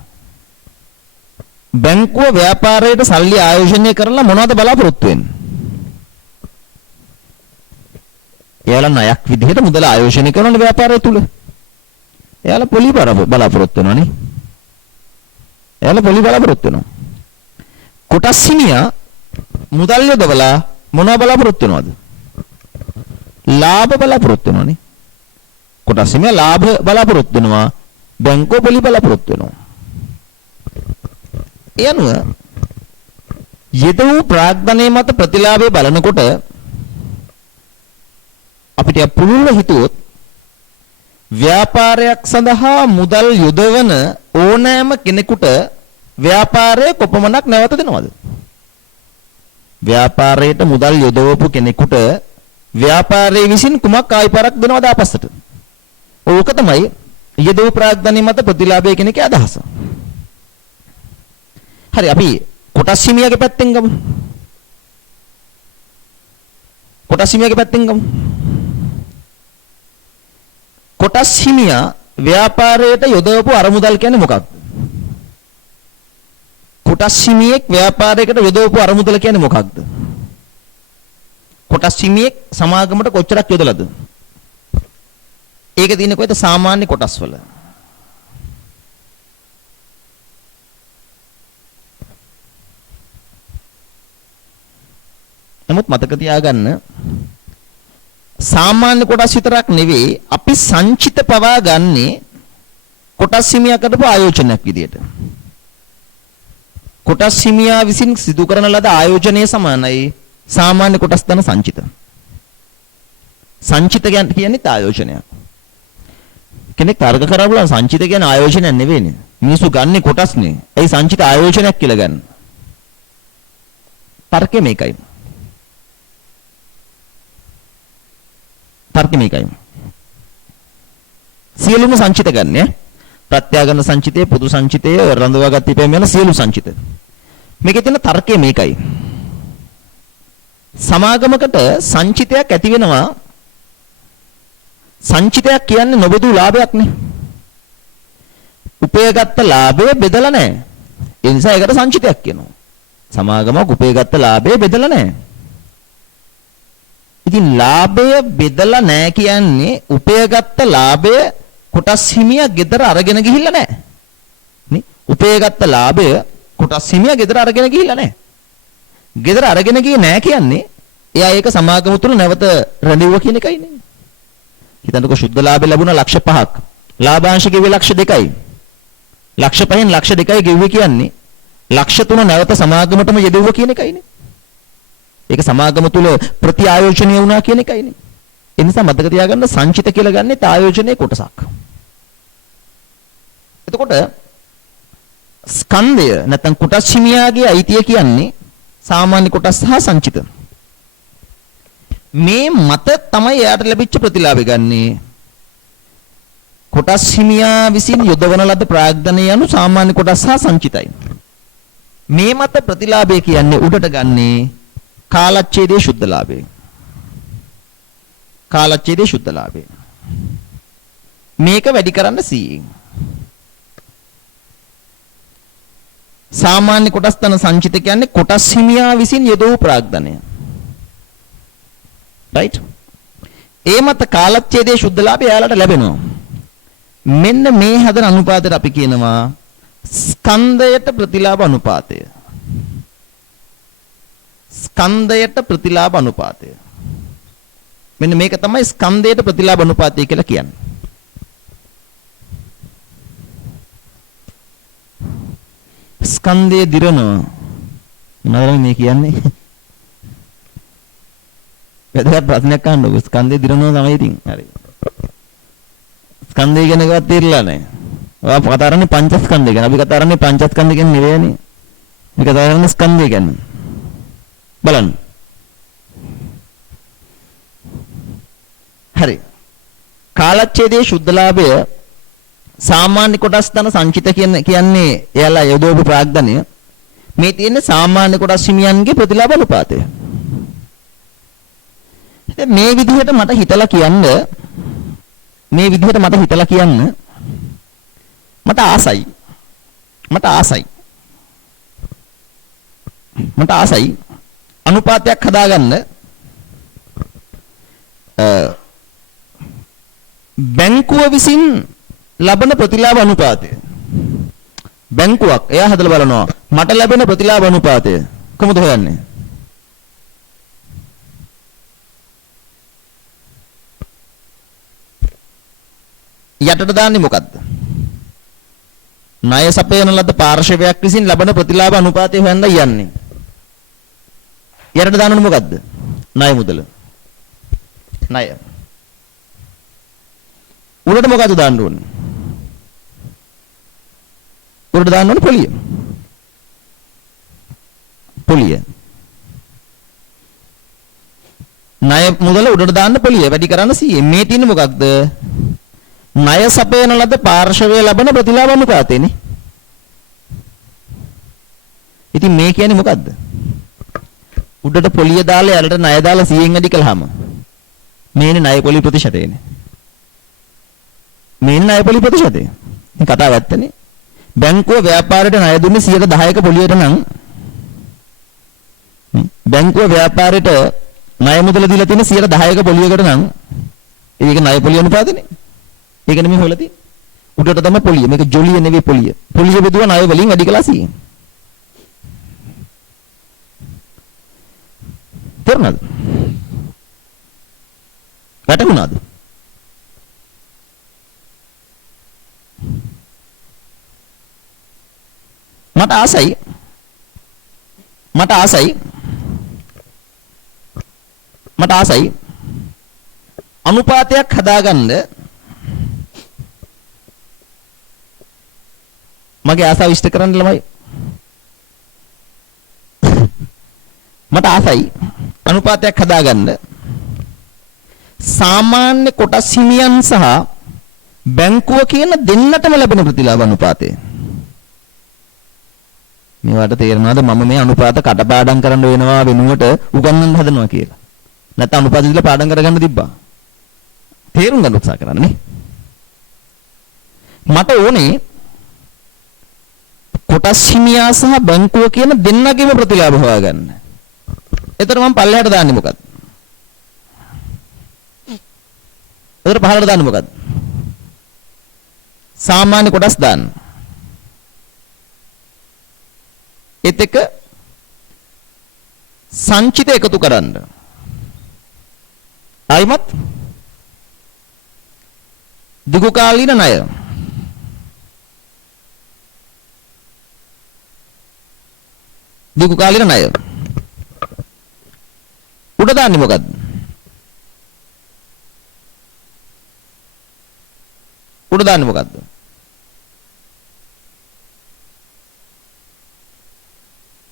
බැංකුව ව්‍යාපාරයට සල්ලි ආයෝජනය කරලා මොනවද බලාපොරොත්තු වෙන්නේ? එයාලා ණයක් විදිහට මුදල ආයෝජනය කරන ව්‍යාපාරය තුල. එයාලා පොලි බලාපොරොත්තු වෙනවනේ. එයාලා පොලි බලාපොරොත්තු වෙනවා. කොටස් හිමියා මුදල් යොදවලා මොනව බලාපොරොත්තු වෙනවද? ලාභ බලාපොරොත්තු වෙනවනේ. කොටස් හිමියා ලාභ බලාපොරොත්තු වෙනවා. බැංකුව පොලි බලාපොරොත්තු වෙනවා. ඒ අනුව යෙදූ ප්‍රාග්ධනයේ මත ප්‍රතිලාභය බලනකොට අපිට පුළුල්ව හිතුවොත් ව්‍යාපාරයක් සඳහා මුදල් යොදවන ඕනෑම කෙනෙකුට ව්‍යාපාරය කොපමණක් නැවත දෙනවද? ව්යාපාරයට මුදල් යොදවපු කෙනෙකුට ව්‍යාපාරයේ විසින් කුමක් ආයිපාරක් දෙනවද ආපස්සට? ඕක තමයි යෙදූ ප්‍රාග්ධනයේ මත ප්‍රතිලාභය කියන එකේ අදහස. හරි අපි කොටස් හිමියාගේ පැත්තෙන් ගමු. කොටස් හිමියාගේ පැත්තෙන් ගමු. කොටස් හිමියා ව්‍යාපාරයට යොදවපු අරමුදල් කියන්නේ මොකක්ද? කොටස් හිමියෙක් ව්යාපාරයකට යොදවපු අරමුදල කියන්නේ මොකක්ද? කොටස් හිමියෙක් සමාගමට කොච්චරක් යොදලාද? ඒක තියෙන්නේ කොහෙද? සාමාන්‍ය කොටස් වල. නමුත් මතක තියාගන්න සාමාන්‍ය කොටස් විතරක් නෙවෙයි අපි සංචිත පවා ගන්නේ කොටස් හිමියා කරපු ආයෝජනයක් විදියට. කොටස් හිමියා විසින් සිදු කරන ලද ආයෝජනයේ සමානයි සාමාන්‍ය කොටස් ධන සංචිත. සංචිත කියන්නේ ආයෝජනයක්. කෙනෙක් තර්ක කරා බලන්න සංචිත කියන්නේ ආයෝජනයක් නෙවෙයිනේ. මිනිස්සු ගන්නේ කොටස්නේ. ඒ සංචිත ආයෝජනයක් කියලා ගන්න. තර්කය මේකයි. තර්ක මේකයි. සියලුම සංචිත ගන්න ප්‍රත්‍යාගන සංචිතය, පොදු සංචිතය, රඳවාගත් ඉපැම යන සියලු සංචිත. මේකේ තියෙන තර්කය මේකයි. සමාගමකට සංචිතයක් ඇති වෙනවා. සංචිතයක් කියන්නේ නොබෙදූ ලාභයක් නේ. උපයගත්ත ලාභය බෙදලා නැහැ. ඒ නිසා ඒකට සංචිතයක් කියනවා. සමාගමක් උපයගත්ත ලාභය බෙදලා නැහැ. ඉතින් ලාභය බෙදලා නැහැ කියන්නේ උපයගත්ත ලාභය කොටස් හිමියා ගෙදර අරගෙන ගිහිල්ලා නැහැ. නේ? උපයගත්ත ලාභය කොටස් හිමියා ගෙදර අරගෙන ගිහිල්ලා නැහැ. ගෙදර අරගෙන ගියේ නැහැ කියන්නේ එයා ඒක සමාගම තුල නැවත රැඳෙවුවා කියන එකයි නේ. හිතන්නකෝ සුද්ධ ලාභය ලැබුණා ලක්ෂ 5ක්. ලාභාංශ ගෙව්වේ ලක්ෂ 2යි. ලක්ෂ 5න් ලක්ෂ 2යි ගෙව්වේ කියන්නේ ලක්ෂ 3 නැවත සමාගමටම යෙදුවා කියන එකයිනේ. ඒක සමාගම තුල ප්‍රති ආයෝජනය වුණා කියන එකයිනේ. ඒ නිසා මතක තියාගන්න සංචිත කියලා ගන්නෙ ආයෝජනයේ කොටසක්. එතකොට ස්කන්ධය නැත්නම් කොටස් හිමියාගේ අයිතිය කියන්නේ සාමාන්‍ය කොටස් සහ සංචිත. මේ මත තමයි එයාට ලැබිච්ච ප්‍රතිලාභය ගන්නෙ. කොටස් හිමියා විසින් යොදවන ලද ප්‍රාග්ධනය යනු සාමාන්‍ය කොටස් සහ සංචිතයි. මේ මත ප්‍රතිලාභය කියන්නේ උඩට ගන්නේ කාලච්ඡේදයේ සුද්ධ ලාභය. කාලච්ඡේදයේ සුද්ධ ලාභය. මේක වැඩි කරන්න 100න්. සාමාන්‍ය කොටස් තන සංචිත කියන්නේ කොටස් හිමියා විසින් යොදවූ ප්‍රාග්ධනය. right? ඒ මත කාලච්ඡේදයේ සුද්ධ ලාභය යාලට ලැබෙනවා. මෙන්න මේ හදන අනුපාතයට අපි කියනවා ස්කන්ධයට ප්‍රතිලාභ අනුපාතය. ස්කන්ධයට ප්‍රතිලාභ අනුපාතය. මෙන්න මේක තමයි ස්කන්ධයට ප්‍රතිලාභ අනුපාතය කියලා කියන්නේ. ස්කන්ධයේ දිරනවා. මොනවද මේ කියන්නේ? වැදගත් ප්‍රශ්නයක් අහන්නකො. ස්කන්ධයේ දිරනවා තමයි ඉතින්. හරි. ස්කන්ධය ගැන කවදාවත් තේරිලා නැහැ. ඔයා කතා කරන්නේ පංචස්කන්ධය ගැන. අපි කතා කරන්නේ පංචස්කන්ධය ගැන නෙවෙයිනේ. මේ කතා කරන්නේ ස්කන්ධය ගැන. බලන්න. හරි. කාලච්ඡේදයේ සුද්ධ ලාභය සාමාන්‍ය කොටස් ධන සංචිත කියන්නේ එයාලා යොදවපු ප්‍රාග්ධනය. මේ තියෙන්නේ සාමාන්‍ය කොටස් හිමියන්ගේ ප්‍රතිලාභ අනුපාතය. මේ විදිහට මට හිතලා කියන්න මට ආසයි. මට ආසයි අනුපාතයක් හදාගන්න බැංකුව විසින් ලබන ප්‍රතිලාභ අනුපාතය. බැංකුවක් එයා හදලා බලනවා මට ලැබෙන ප්‍රතිලාභ අනුපාතය කොහොමද හොයන්නේ? යටට දාන්නේ මොකද්ද? ණය සපයන ලද පාර්ශවයක් විසින් ලබන ප්‍රතිලාභ අනුපාතය හොයන්න යන්නේ. යටට දාන්නේ මොකද්ද? ණය මුදල. ණය. උඩට මොකද්ද දාන්න ඕනේ? උඩට දාන්න ඕනේ පොලිය. පොලිය. ණය මුදල උඩට දාන්න පොලිය වැඩි කරන්න 100. මේ තියෙන්නේ මොකක්ද? ණය සපයන ලද පාර්ශවය ලබන ප්‍රතිලාභ අනුපාතයනේ. ඉතින් මේ කියන්නේ මොකද්ද? උඩට පොලිය දාලා යට ණය දාලා 100න් වැඩි කළාම මේනේ ණය පොලි ප්‍රතිශතයනේ. මේනේ ණය පොලි ප්‍රතිශතය. ඉතින් කතාව ඇත්තනේ. බැංකුව ව්‍යාපාරයට ණය දුන්නේ 10%ක පොලියට නම් බැංකුව ව්‍යාපාරයට ණය මුදල දීලා තියෙන 10%ක පොලියකට නම් ඒක ණය පොලි අනුපාතනේ. ඒක නෙමෙයි හොයලා තියෙන්නේ. උඩට තමයි පොලිය. මේක ජොලිය නෙවෙයි පොලිය. පොලිය බෙදුවා ණය වලින් වැඩි කළා 100. තේරුණාද? වැටුණාද? මට ආසයි අනුපාතයක් හදාගන්න මගේ ආසාව ඉෂ්ට කරන්න ළමයි. මට ආසයි අනුපාතයක් හදාගන්න සාමාන්‍ය කොටස් හිමියන් සහ බැංකුව කියන දෙන්නටම ලැබෙන ප්‍රතිලාභ අනුපාතය. මේවට තේරෙනවද මම මේ අනුපාත කටපාඩම් කරන්න වෙනවා වෙනුවට උගන්වන්න හදනවා කියලා. නැත්නම් අනුපාත දිලා පාඩම් කරගන්න තිබ්බා. තේරුම් ගන්න උත්සාහ කරන්න නේ. මට ඕනේ කොටස් හිමියා සහ බැංකුව කියන දෙන්නගේම ප්‍රතිලාභ හොයාගන්න. එතකොට මම පල්ලෙහාට දාන්නේ මොකද්ද? එතකොට පහළට දාන්නේ මොකද්ද? සාමාන්‍ය කොටස් දාන්න. ඒත් එක සංචිත එකතු කරන්න. ආයිමත් දිගු කාලීන ණය. දිගු කාලීන ණය. උඩ දාන්නේ මොකද්ද? උඩ දාන්නේ මොකද්ද?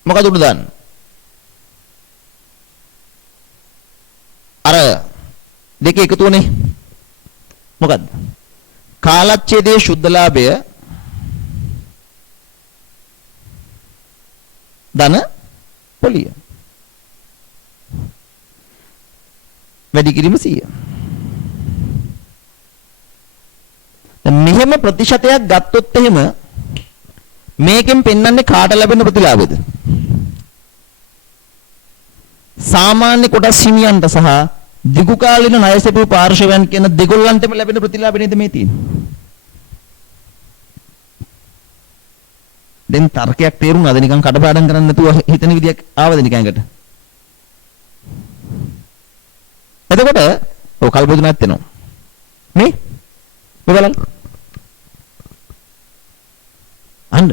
මොකද උඩ දාන්නේ? අර දෙක එකතු වනේ. මොකද්ද? කාලච්ඡේදයේ ශුද්ධ ලාභය ධන පොලිය. වැඩි කිරීම 100. දැන් මෙහෙම ප්‍රතිශතයක් ගත්තොත් එහෙම මේකෙන් පෙන්වන්නේ කාට ලැබෙන ප්‍රතිලාභද? සාමාන්‍ය කොටස් හිමියන්ට සහ දිගු කාලින ණය සෙපු පාර්ශවයන් කියන දෙගොල්ලන්ටම ලැබෙන ප්‍රතිලාභ නේද මේ තියෙන්නේ? දැන් තර්කයක් තේරුණාද? නිකන් කඩපාඩම් කරන්නේ නැතුව හිතන විදියක් ආවද නිකන් එකට? එතකොට ඔය කල්පොදුනක් වෙනවා. මේ බලන්න. අන්න.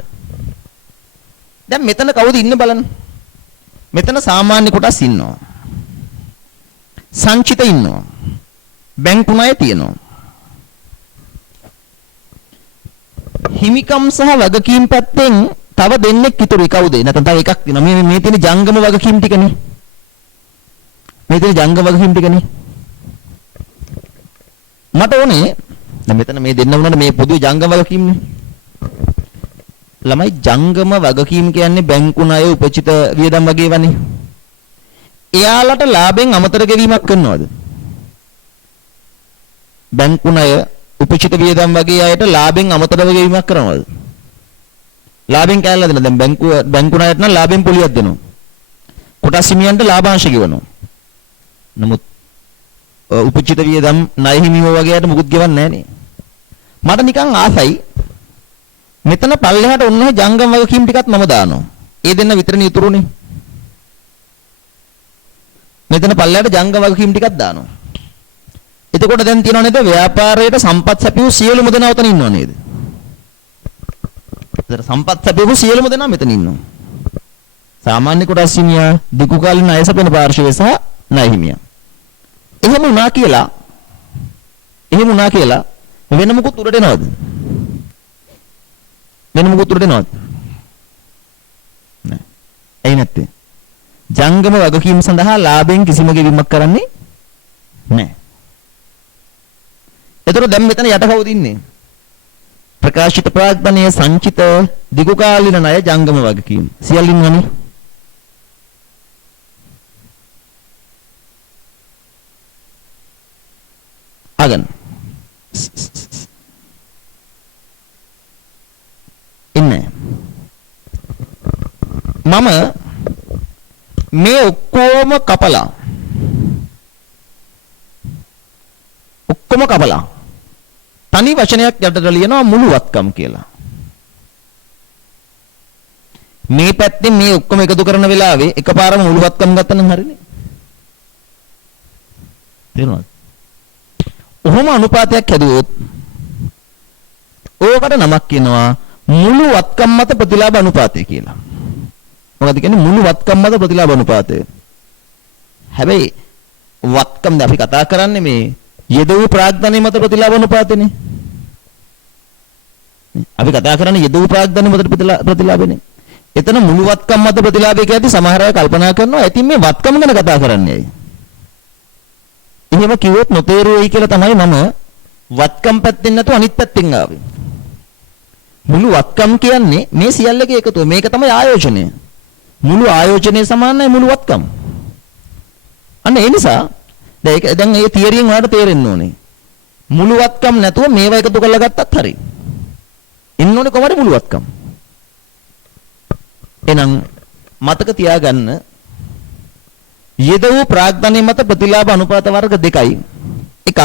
දැන් මෙතන කවුද ඉන්නේ බලන්න. මෙතන සාමාන්‍ය කොටස් ඉන්නවා. සංචිත ඉන්නවා. බැංකු ණය තියෙනවා. හිමිකම් සහ වගකීම් පැත්තෙන් තව දෙන්නෙක් ඉතුරුයි කවුද? නැත්නම් තව එකක් තියෙනවා. මේ තියෙන ජංගම වගකීම් ටිකනේ. මේ තියෙන ජංගම වගකීම් ටිකනේ. මට ඕනේ දැන් මෙතන මේ දෙන්න වුණාට මේ පොදු ජංගම වගකීම්නේ. ළමයි ජංගම වගකීම් කියන්නේ බැංකු ණය උපචිත වියදම් වගේ වනේ. එයාලට ලාභෙන් අමතර ගෙවීමක් කරනවද? බැංකු ණය උපචිත වියදම් වගේ අයට ලාභෙන් අමතර ගෙවීමක් කරනවද? ලාභෙන් කැලලා දෙනවා. දැන් බැංකු ණයට නම් ලාභෙන් පොලියක් දෙනවා. කොටස් හිමියන්ට ලාභාංශ ගෙවනවා. නමුත් උපචිත වියදම් ණය හිමියෝ වගේට මුකුත් ගෙවන්නේ නැහනේ. මට නිකන් ආසයි මෙතන පල්ලෙහාට ඔන්න ජංගම වගකීම් ටිකත් මම දානවා. ඒ දෙන්න විතරනේ ඉතුරුනේ. මෙතන පල්ලෙහාට ජංගම වගකීම් ටිකක් දානවා. එතකොට දැන් තියෙනව නේද ව්‍යාපාරයට සම්පත් සැපියු සියලුම දෙනා උතන ඉන්නව නේද? ඒතර සම්පත් සැපියු සියලුම දෙනා මෙතන ඉන්නවා. සාමාන්‍ය කොටස් හිමියා දිගු කාලින අය සපයන පාර්ශවය සහ ණය හිමියා. එහෙම වුණා කියලා වෙන මොකුත් උඩට එනවද? වෙන මොකුත් උඩට එනවද? නෑ. ඇයි නැත්තේ? ජංගම වගකීම් සඳහා ලාභයෙන් කිසිම ගෙවීමක් කරන්නේ නෑ. එතකොට දැන් මෙතන යට කවුද ඉන්නේ? ප්‍රකාශිත ප්‍රාග්ධනීය සංචිත දිගු කාලින ණය ජංගම වගකීම්. සියල්ල ඉන්නවනේ. අගන් ඉන්නේ මම මේ ඔක්කොම කපලා තනි වචනයක් යටට ලියනවා මුළුවත්කම් කියලා. මේ පැත්තෙන් මේ ඔක්කොම එකතු කරන වෙලාවේ එකපාරම මුළුවත්කම් ගත්තනම් හරිනේ. තේරුණාද? ඔහොම අනුපාතයක් හැදුවොත් ඕකට නමක් කියනවා මුළුවත්කම් මත ප්‍රතිලාභ අනුපාතය කියලා. මොකද කියන්නේ මුළුවත්කම් මත ප්‍රතිලාභ අනුපාතය. හැබැයි වත්කම් අපි කතා කරන්නේ මේ යෙදවූ ප්‍රාග්ධනීය මත ප්‍රතිලාභ අනුපාතනේ. අපි කතා කරන්නේ යෙදවූ ප්‍රාග්ධනීය මත ප්‍රතිලාභනේ. එතන මුළුවත්කම් මත ප්‍රතිලාභය කියද්දි සමහර අය කල්පනා කරනවා ඉතින් මේ වත්කම් ගැන කතා කරන්නේ ඇයි? එහෙම කිව්වොත් නොතේරුවයි කියලා තමයි මම වත්කම් පැත්තෙන් නැතුව අනිත් පැත්තෙන් ආවේ. මුළු වත්කම් කියන්නේ මේ සියල්ලක එකතුව. මේක තමයි ආයෝජනය. මුළු ආයෝජනයේ සමානයි මුළු වත්කම්. අන්න ඒ නිසා දැන් මේ තියරියෙන් ඔයාලට තේරෙන්න ඕනේ. මුළු වත්කම් නැතුව මේවා එකතු කරලා ගත්තත් හරි. ඉන්න ඕනේ කොහමද මුළු වත්කම්? එහෙනම් මතක තියාගන්න යෙදවූ ප්‍රාග්ධනීය මත ප්‍රතිලාභ අනුපාත වර්ග දෙකයි. එකක්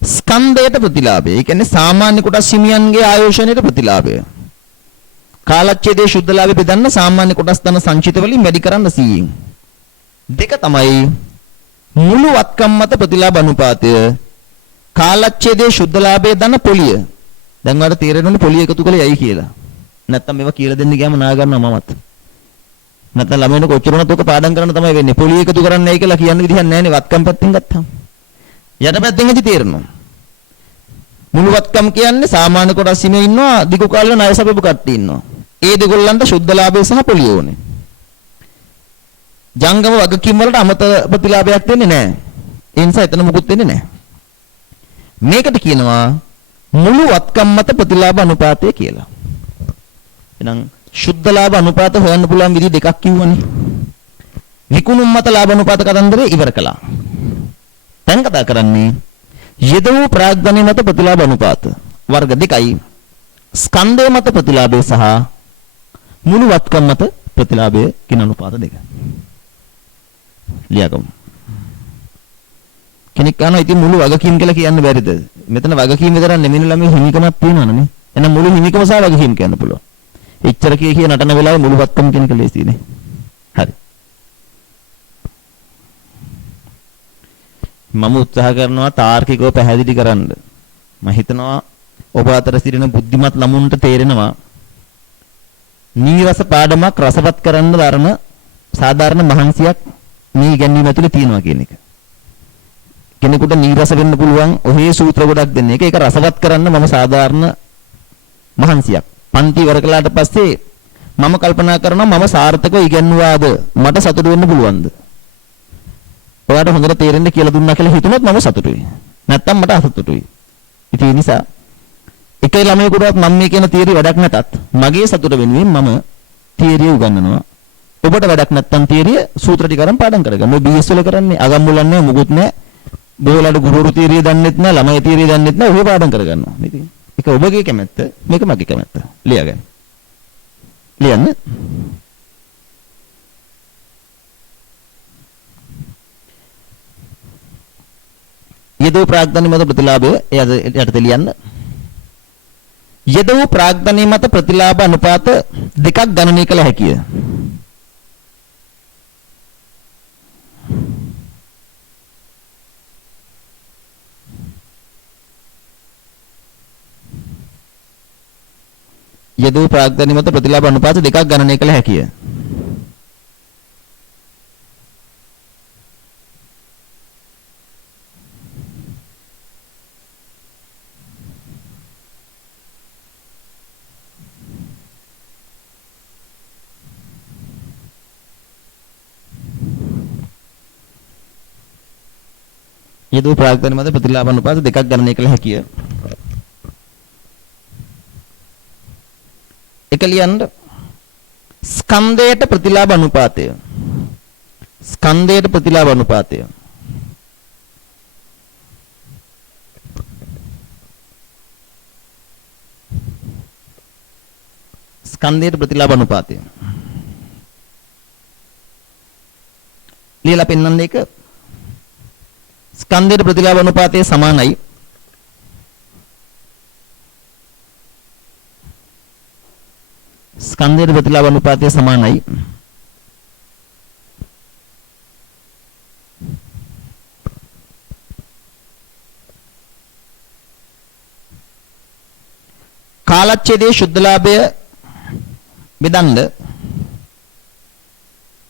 ස්කන්ධයට ප්‍රතිලාභය. ඒ කියන්නේ සාමාන්‍ය කොටස් හිමියන්ගේ ආයෝජනයේ ප්‍රතිලාභය. කාලච්ඡේදයේ සුද්ධලාභය බෙදන්න සාමාන්‍ය කොටස් ධන සංචිත වලින් වැඩි කරන්න 100න්. දෙක තමයි මුළු වත්කම් මත ප්‍රතිලාභ අනුපාතය. කාලච්ඡේදයේ සුද්ධලාභයේ ධන පොලිය. දැන් වල තීරණවල පොලිය එකතු කළේ ඇයි කියලා. නැත්තම් මේවා කියලා දෙන්න ගියාම නා ගන්නවා මමත්. නැත්නම් ළමයින්ට කොච්චර වුණත් ඔක පාඩම් කරන්න තමයි වෙන්නේ. පොලිය එකතු කරන්නේ නැහැ කියලා කියන්න විදිහක් නැහැ නේ වත්කම් පැත්තෙන් ගත්තාම. යට පැත්තෙන් ඇති තේරෙනවා. මුළු වත්කම් කියන්නේ සාමාන්‍ය කොටස් හිමේ ඉන්නවා දිගු කාලේ ණය සපයපු කට්ටිය ඉන්නවා. ඒ දෙගොල්ලන්ට සුද්ධ ලාභය සහ පොලිය ඕනේ. ජංගම වගකීම් වලට අමතර ප්‍රතිලාභයක් දෙන්නේ නැහැ. ඒ නිසා එතන මොකුත් වෙන්නේ නැහැ. මේකට කියනවා මුළු වත්කම් මත ප්‍රතිලාභ අනුපාතය කියලා. එහෙනම් සුද්ධ ලාභ අනුපාත හොයන්න පුළුවන් විදි දෙකක් කිව්වනේ. විකුණුම් මත ලාභ අනුපාත කතන්දරේ ඉවර කළා. දැන් කතා කරන්නේ යෙදවූ ප්‍රාග්ධනීය මත ප්‍රතිලාභ අනුපාත වර්ග දෙකයි. ස්කන්ධය මත ප්‍රතිලාභය සහ මුළු වත්කම් මත ප්‍රතිලාභය කියන අනුපාත දෙක. ලියගමු. කෙනෙක් අහනවා ඉතින් මුළු වගකීම් කියලා කියන්න බැරිද? මෙතන වගකීම් විතරක් නෙමෙයි ළමයි හිමිකමක් තියෙනවනේ. එහෙනම් මුළු හිමිකම සහ වගකීම් කියන්න පුළුවන්. එච්චර කිය නටන වෙලාවේ මුළු වත්කම් කියන එක ලේසියිනේ. හරි. මම උත්සාහ කරනවා තාර්කිකව පැහැදිලි කරන්න. මම හිතනවා ඔබ අතර සිටින බුද්ධිමත් ළමුන්ට තේරෙනවා නීරස පාඩමක් රසවත් කරන්න දරන සාධාරණ මහන්සියක් මේ ඉගැන්වීම ඇතුලේ තියෙනවා කියන එක. කෙනෙකුට නීරස වෙන්න පුළුවන් ඔහේ සූත්‍ර ගොඩක් දෙන්න. ඒක රසවත් කරන්න මම සාධාරණ මහන්සියක්. පන්ති ඉවර කළාට පස්සේ මම කල්පනා කරනවා මම සාර්ථකව ඉගෙනුවාද මට සතුටු වෙන්න පුළුවන්ද? ඔයාලට හොඳට තේරෙන්න කියලා දුන්නා කියලා හිතුනොත් මම සතුටුයි. නැත්තම් මට අසතුටුයි. ඉතින් ඒ නිසා එක ළමයෙකුටවත් මම මේ කියන තියරි වැඩක් නැතත් මගේ සතුට වෙනුවෙන් මම තියරිය උගන්වනවා. ඔබට වැඩක් නැත්තම් තියරිය සූත්‍ර ටික අරන් පාඩම් කරගන්න. ඔය BS වල කරන්නේ අගම් මුලක් නැහැ මුකුත් නැහැ. බෝලට ගුරුවරු තියරිය දන්නෙත් නැහැ ළමයි තියරිය දන්නෙත් නැහැ. ඔය පාඩම් කරගන්නවා. ඉතින් ඒක ඔබගේ කැමැත්ත මේක මගේ කැමැත්ත. ලියගන්න. ලියන්න. යෙදූ ප්‍රාග්ධනය මත ප්‍රතිලාභය යටතේ ලියන්න. යෙදූ ප්‍රාග්ධනය මත ප්‍රතිලාභ අනුපාත දෙකක් ගණනය කළ හැකිය. යෙදූ ප්‍රාග්ධනය මත ප්‍රතිලාභ අනුපාත දෙකක් ගණනය කළ හැකිය. යෙදූ ප්‍රාග්ධනය මත ප්‍රතිලාභ අනුපාත දෙකක් ගණනය කළ හැකිය. එක ලියන්න ස්කන්ධයට ප්‍රතිලාභ අනුපාතය. ස්කන්ධයට ප්‍රතිලාභ අනුපාතය. ස්කන්ධයට ප්‍රතිලාභ අනුපාතය. ලියලා පෙන්නන්න එක. ස්කන්ධයට ප්‍රතිලාභ අනුපාතය සමානයි ස්කන්ධයට ප්‍රතිලාභ අනුපාතය සමානයි කාලච්ඡේදයේ ශුද්ධලාභය බෙදන්න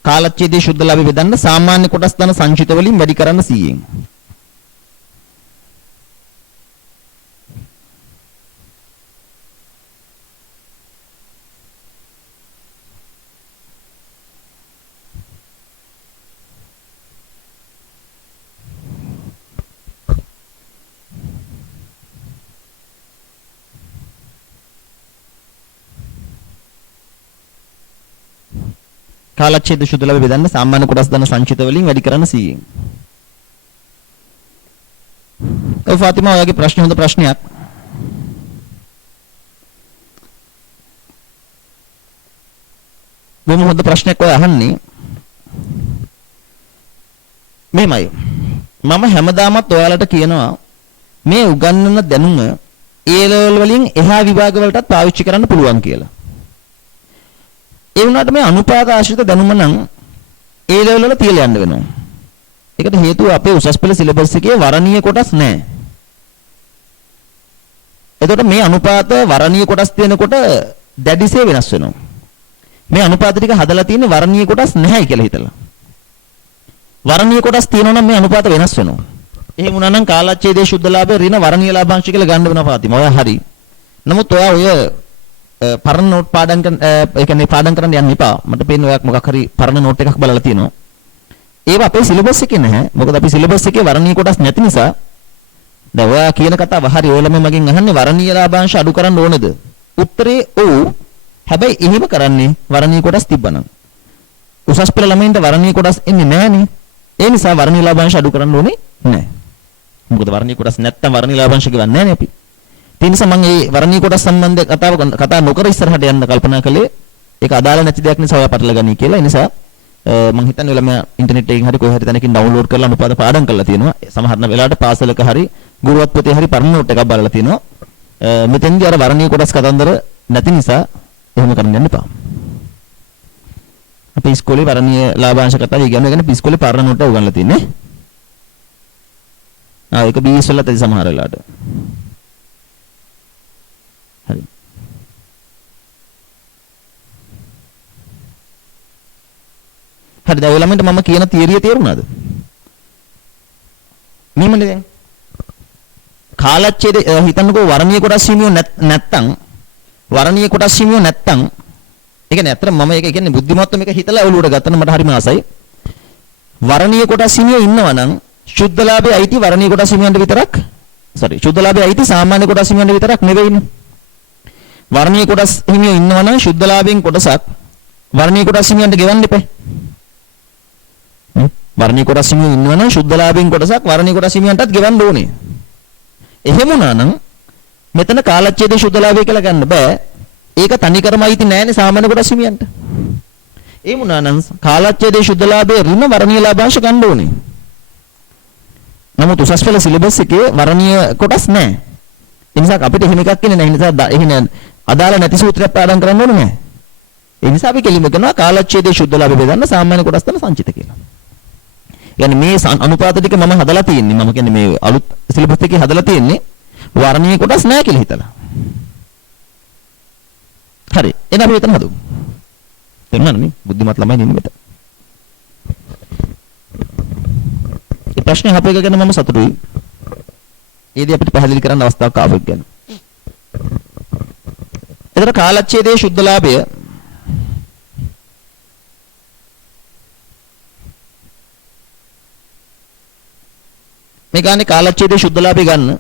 කාලච්ඡේදයේ ශුද්ධලාභය බෙදන්න සාමාන්‍ය කොටස් ධන සංචිත වලින් වැඩි කරන්න 100න් කාලච්ඡේද ශුද්ධලාභය බෙදන්න සාමාන්‍ය කොටස් ධන සංචිත වලින් වැඩි කරන්න 100න්. ඔය ෆාතිමා ඔයාගේ ප්‍රශ්න හොඳ ප්‍රශ්නයක්. බොහොම හොඳ ප්‍රශ්නයක් ඔය අහන්නේ. මෙහෙමයි. මම හැමදාමත් ඔයාලට කියනවා මේ උගන්වන දැනුම A level වලින් එහා විභාග වලටත් පාවිච්චි කරන්න පුළුවන් කියලා. ඒ වුණාට මේ අනුපාත ආශ්‍රිත දැනුම නම් A level වල තියලා යන්න වෙනවා. ඒකට හේතුව අපේ උසස් පෙළ සිලබස් එකේ වරණීය කොටස් නැහැ. එතකොට මේ අනුපාත වරණීය කොටස් තියෙනකොට දැඩිසේ වෙනස් වෙනවා. මේ අනුපාත ටික හදලා තියෙන්නේ වරණීය කොටස් නැහැයි කියලා හිතලා. වරණීය කොටස් තියෙනවා නම් මේ අනුපාත වෙනස් වෙනවා. එහෙම වුණා නම් කාලච්ඡේදයේ ශුද්ධලාභය ඍණ වරණීය ලාභාංශ කියලා ගන්න වෙනවා පාතිම. ඔය හරි. නමුත් ඔයා ඔය පරණ නෝට් පාඩම් කරන ඒ කියන්නේ පාඩම් කරන්න යන්න එපා. මට පේන්නේ ඔයක් මොකක් හරි පරණ නෝට් එකක් බලලා තියෙනවා. ඒවා අපේ සිලබස් එකේ නැහැ. මොකද අපි සිලබස් එකේ වරණීය කොටස් නැති නිසා දැන් ඔයා කියන කතාව හරි. ඔයලම මගෙන් අහන්නේ වරණීය ලාභාංශ අඩු කරන්න ඕනද? උත්තරේ ඔව්. හැබැයි එහෙම කරන්නේ වරණීය කොටස් තිබ්බනම්. උසස් පෙළ ළමයින්ට වරණීය කොටස් එන්නේ නැහනේ. ඒ නිසා වරණීය ලාභාංශ අඩු කරන්න ඕනේ නැහැ. මොකද වරණීය කොටස් නැත්තම් වරණීය ලාභාංශ ගවන්නේ නැහනේ අපි. ඒ නිසා මම මේ වරණීය කොටස් සම්බන්ධ කතා නොකර ඉස්සරහට යන්න කල්පනා කළේ ඒක අදාළ නැති දෙයක් නිසා ඔයා පටල ගනී කියලා. ඒ නිසා මම හිතන්නේ ඔයාලා මම ඉන්ටර්නෙට් එකකින් හරි කොහේ හරි තැනකින් ඩවුන්ලෝඩ් කරලා අනුපාත පාඩම් කරලා තියෙනවා. සමහර වෙලාවට පාසලක හරි ගුරුවත් පොතේ හරි පරණ නෝට් එකක් බලලා තියෙනවා. මෙතෙන්දී අර වරණීය කොටස් කතන්දර නැති නිසා එහෙම කරන්න යන්න එපා. අපේ ඉස්කෝලේ වරණීය ලාභාංශ කතා ඉගෙනගෙන ඉස්කෝලේ පරණ නෝට් එක උගන්ලා තියෙන්නේ. ඒක BS වලත් ඇති සමහර වෙලාවට. හරි. හරි දැන් ඔයලමන්ට මම කියන තියරිය තේරුණාද? මෙහෙමනේ දැන්. කාලච්ඡේද හිතන්නකෝ වරණීය කොටස් හිමියෝ නැත්තම් වරණීය කොටස් හිමියෝ නැත්තම් ඒ කියන්නේ අතර මම ඒක කියන්නේ බුද්ධිමත්ව මේක හිතලා ඔලුවට ගත්තන මට හරිම ආසයි. වරණීය කොටස් හිමියෝ ඉන්නවා නම් ශුද්ධලාභයේ අයිති වරණීය කොටස් හිමියන්ට විතරක් ශුද්ධලාභයේ අයිති සාමාන්‍ය කොටස් හිමියන්ට විතරක් නෙවෙයිනේ. වරණීය කොටස් හිමියෝ ඉන්නවා නම් ශුද්ධලාභයෙන් කොටසක් වරණීය කොටස් හිමියන්ට ගෙවන්න එපා. වරණීය කොටස් හිමියෝ ඉන්නවා නම් ශුද්ධලාභයෙන් කොටසක් වරණීය කොටස් හිමියන්ටත් ගෙවන්න ඕනේ. එහෙම වුණා නම් මෙතන කාලච්ඡේදයේ ශුද්ධලාභය කියලා ගන්න බෑ. ඒක තනිකරම අයිති නෑනේ සාමාන්‍ය කොටස් හිමියන්ට. ඒ වුණා නම් කාලච්ඡේදයේ ශුද්ධලාභයේ ඍණ වරණීය ලාභාංශ ගන්න ඕනේ. නමුත් උසස් පෙළ සිලබස් එකේ වර්ණීය කොටස් නැහැ. ඒ නිසා අපිට එහෙම එකක් කියන්නේ නැහැ. ඒ නිසා එහෙම අදාළ නැති සූත්‍රයක් පාඩම් කරන්න ඕනේ නැහැ. ඒ නිසා අපි කෙලින්ම කරනවා කාලච්ඡේදයේ සුද්ධ ලාභය බෙදන්න සාමාන්‍ය කොටස් තමයි සංචිත කියලා. يعني මේ අනුපාත ටික මම හදලා තියෙන්නේ. මම කියන්නේ මේ අලුත් සිලබස් එකේ හදලා තියෙන්නේ වර්ණීය කොටස් නැහැ කියලා හිතලා. හරි. එහෙනම් අපි එතන හදමු. තේරුණාද නේ? බුද්ධිමත් ළමයි නෙමෙයි මෙතන. මේ ප්‍රශ්නේ අහපු එක ගැන මම සතුටුයි. ඒදී අපිට පැහැදිලි කරන්න අවස්ථාවක් ආපු එක ගැන. එතන කාලච්ඡේදයේ සුද්ධ ලාභය මේ ගානේ කාලච්ඡේදයේ සුද්ධ ලාභය ගන්න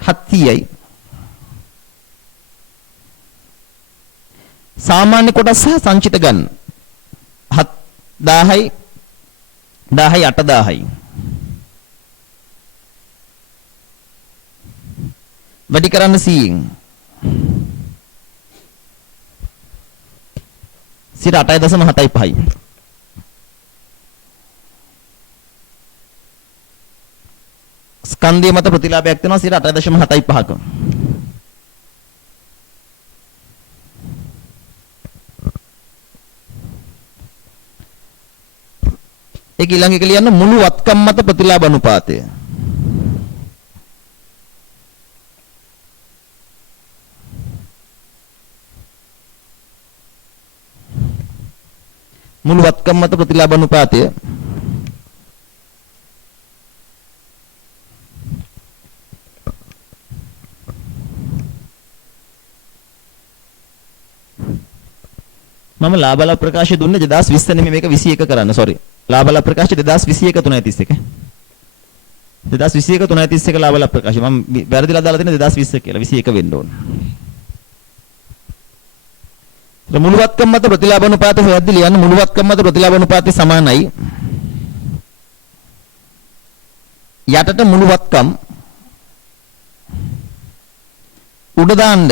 700යි සාමාන්‍ය කොටස් සහ සංචිත ගන්න 1000යි 10යි 8000යි වැඩි කරන්න 100න් 8.75යි ස්කන්ධය මත ප්‍රතිලාභයක් තියෙනවා 8.75ක ඒක ඊළඟ එක ලියන්න මුළු වත්කම් මත ප්‍රතිලාභ අනුපාතය. මුළු වත්කම් මත ප්‍රතිලාභ අනුපාතය මම ලාභ ප්‍රකාශය දුන්නේ 2020 නෙමෙයි මේක 21 කරන්න sorry ලාභ ප්‍රකාශය 2021 331 2021 331 ලාභ ප්‍රකාශය මම වැරදිලා දාලා තියෙන 2020 කියලා 21 වෙන්න ඕන. මුළුවත්කම් මත ප්‍රතිලාභ අනුපාතය හොයද්දි ලියන්න මුළුවත්කම් මත ප්‍රතිලාභ අනුපාතය සමානයි යටට මුළුවත්කම් උඩ දාන්න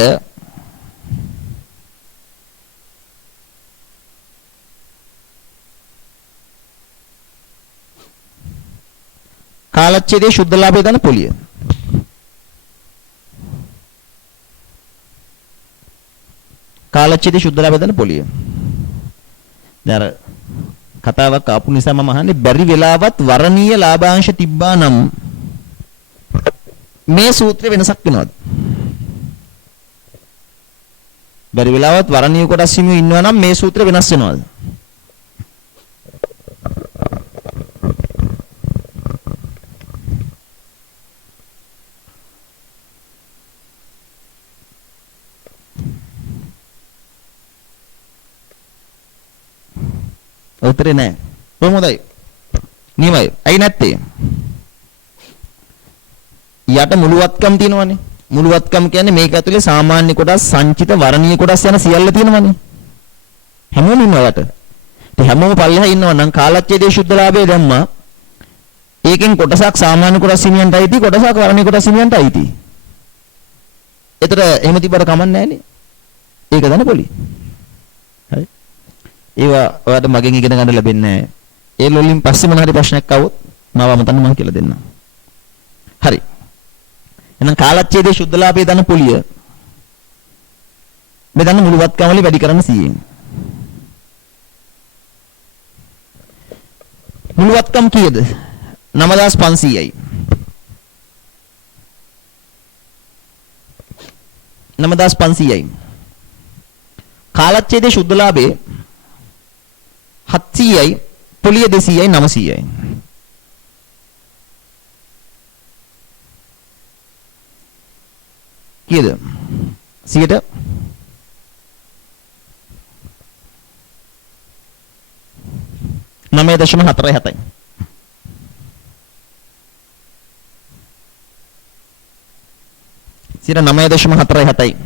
කාලච්ඡේදයේ සුද්ධ ලාභය දාන පොලිය. කාලච්ඡේදයේ සුද්ධ ලාභය දාන පොලිය. දැන් අර කතාවක් ආපු නිසා මම අහන්නේ බැරි වෙලාවත් වර්ණීය ලාභාංශ තිබ්බා නම් මේ සූත්‍රේ වෙනසක් වෙනවද? බැරි වෙලාවත් වර්ණීය කොටස් හිමියෝ ඉන්නවා නම් මේ සූත්‍රේ වෙනස් වෙනවද? උත්තරේ නැහැ. කොහොමද හොඳයි? නියමයි. ඇයි නැත්තේ? යට මුළුවත්කම් තියෙනවනේ. මුළුවත්කම් කියන්නේ මේක ඇතුලේ සාමාන්‍ය කොටස්, සංචිත, වර්ණීය කොටස් යන සියල්ල තියෙනවනේ. හැමෝම ඉන්නවා යට. ඒ හැමෝම පල්ලෙහා ඉන්නවා නම් කාලච්ඡේදයේ සුද්ධ ලාභය දැම්මා. ඒකෙන් කොටසක් සාමාන්‍ය කොටස් හිමියන්ට අයිති, කොටසක් වර්ණීය කොටස් හිමියන්ට අයිති. ඒතර එහෙම තිබ්බට කමක් නැහැ නේ. ඒක දන්න පොලි. හරි. ඒවා ඔයාලට මගෙන් ඉගෙන ගන්න ලැබෙන්නේ නැහැ. ඒ වලින් පස්සේ මොන හරි ප්‍රශ්නයක් ආවොත් මාව අමතන්න මම කියලා දෙන්නම්. හරි. එහෙනම් කාලච්ඡේදයේ සුද්ධ ලාභය දන්න පොලිය මේ දන්න මුළුවත්කම් වලින් වැඩි කරන්න 100න්. මුළුවත්කම් කීයද? 9500යි. 9500යි. කාලච්ඡේදයේ සුද්ධ ලාභය 700යි පොලිය 200යි 900යි. කීයද? 100ට 9.47යි. සිර 9.47යි.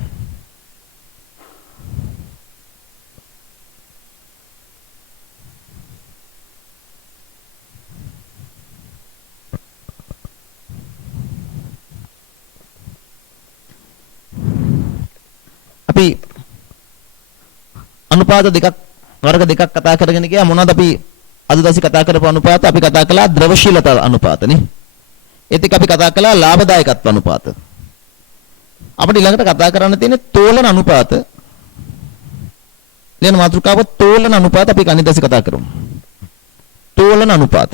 අපි අනුපාත දෙකක් වර්ග දෙකක් කතා කරගෙන ගියා මොනවද අපි අද දවසේ කතා කරපු අනුපාත අපි කතා කළා ද්‍රවශීලතා අනුපාතනේ. ඒත් එක්ක අපි කතා කළා ලාභදායකත්ව අනුපාත. අපිට ඊළඟට කතා කරන්න තියෙන්නේ තෝලන අනුපාත. ඊළඟ මාතෘකාව තෝලන අනුපාත අපි අනිත් දවසේ කතා කරමු. තෝලන අනුපාත.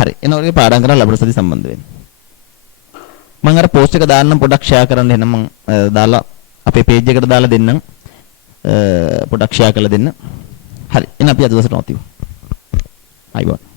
හරි එනවා වගේ පාඩම් කරලා ලබන සති සම්බන්ධ වෙන්න. මම අර පෝස්ට් එක දාන්නම් පොඩ්ඩක් ෂෙයා කරන්න එහෙනම් මම දාලා අපේ පේජ් එකට දාලා දෙන්නම්. පොඩ්ඩක් ෂෙයා කරලා දෙන්න. හරි එහෙනම් අපි අද දවසට නවතිමු. ආයිබෝන්.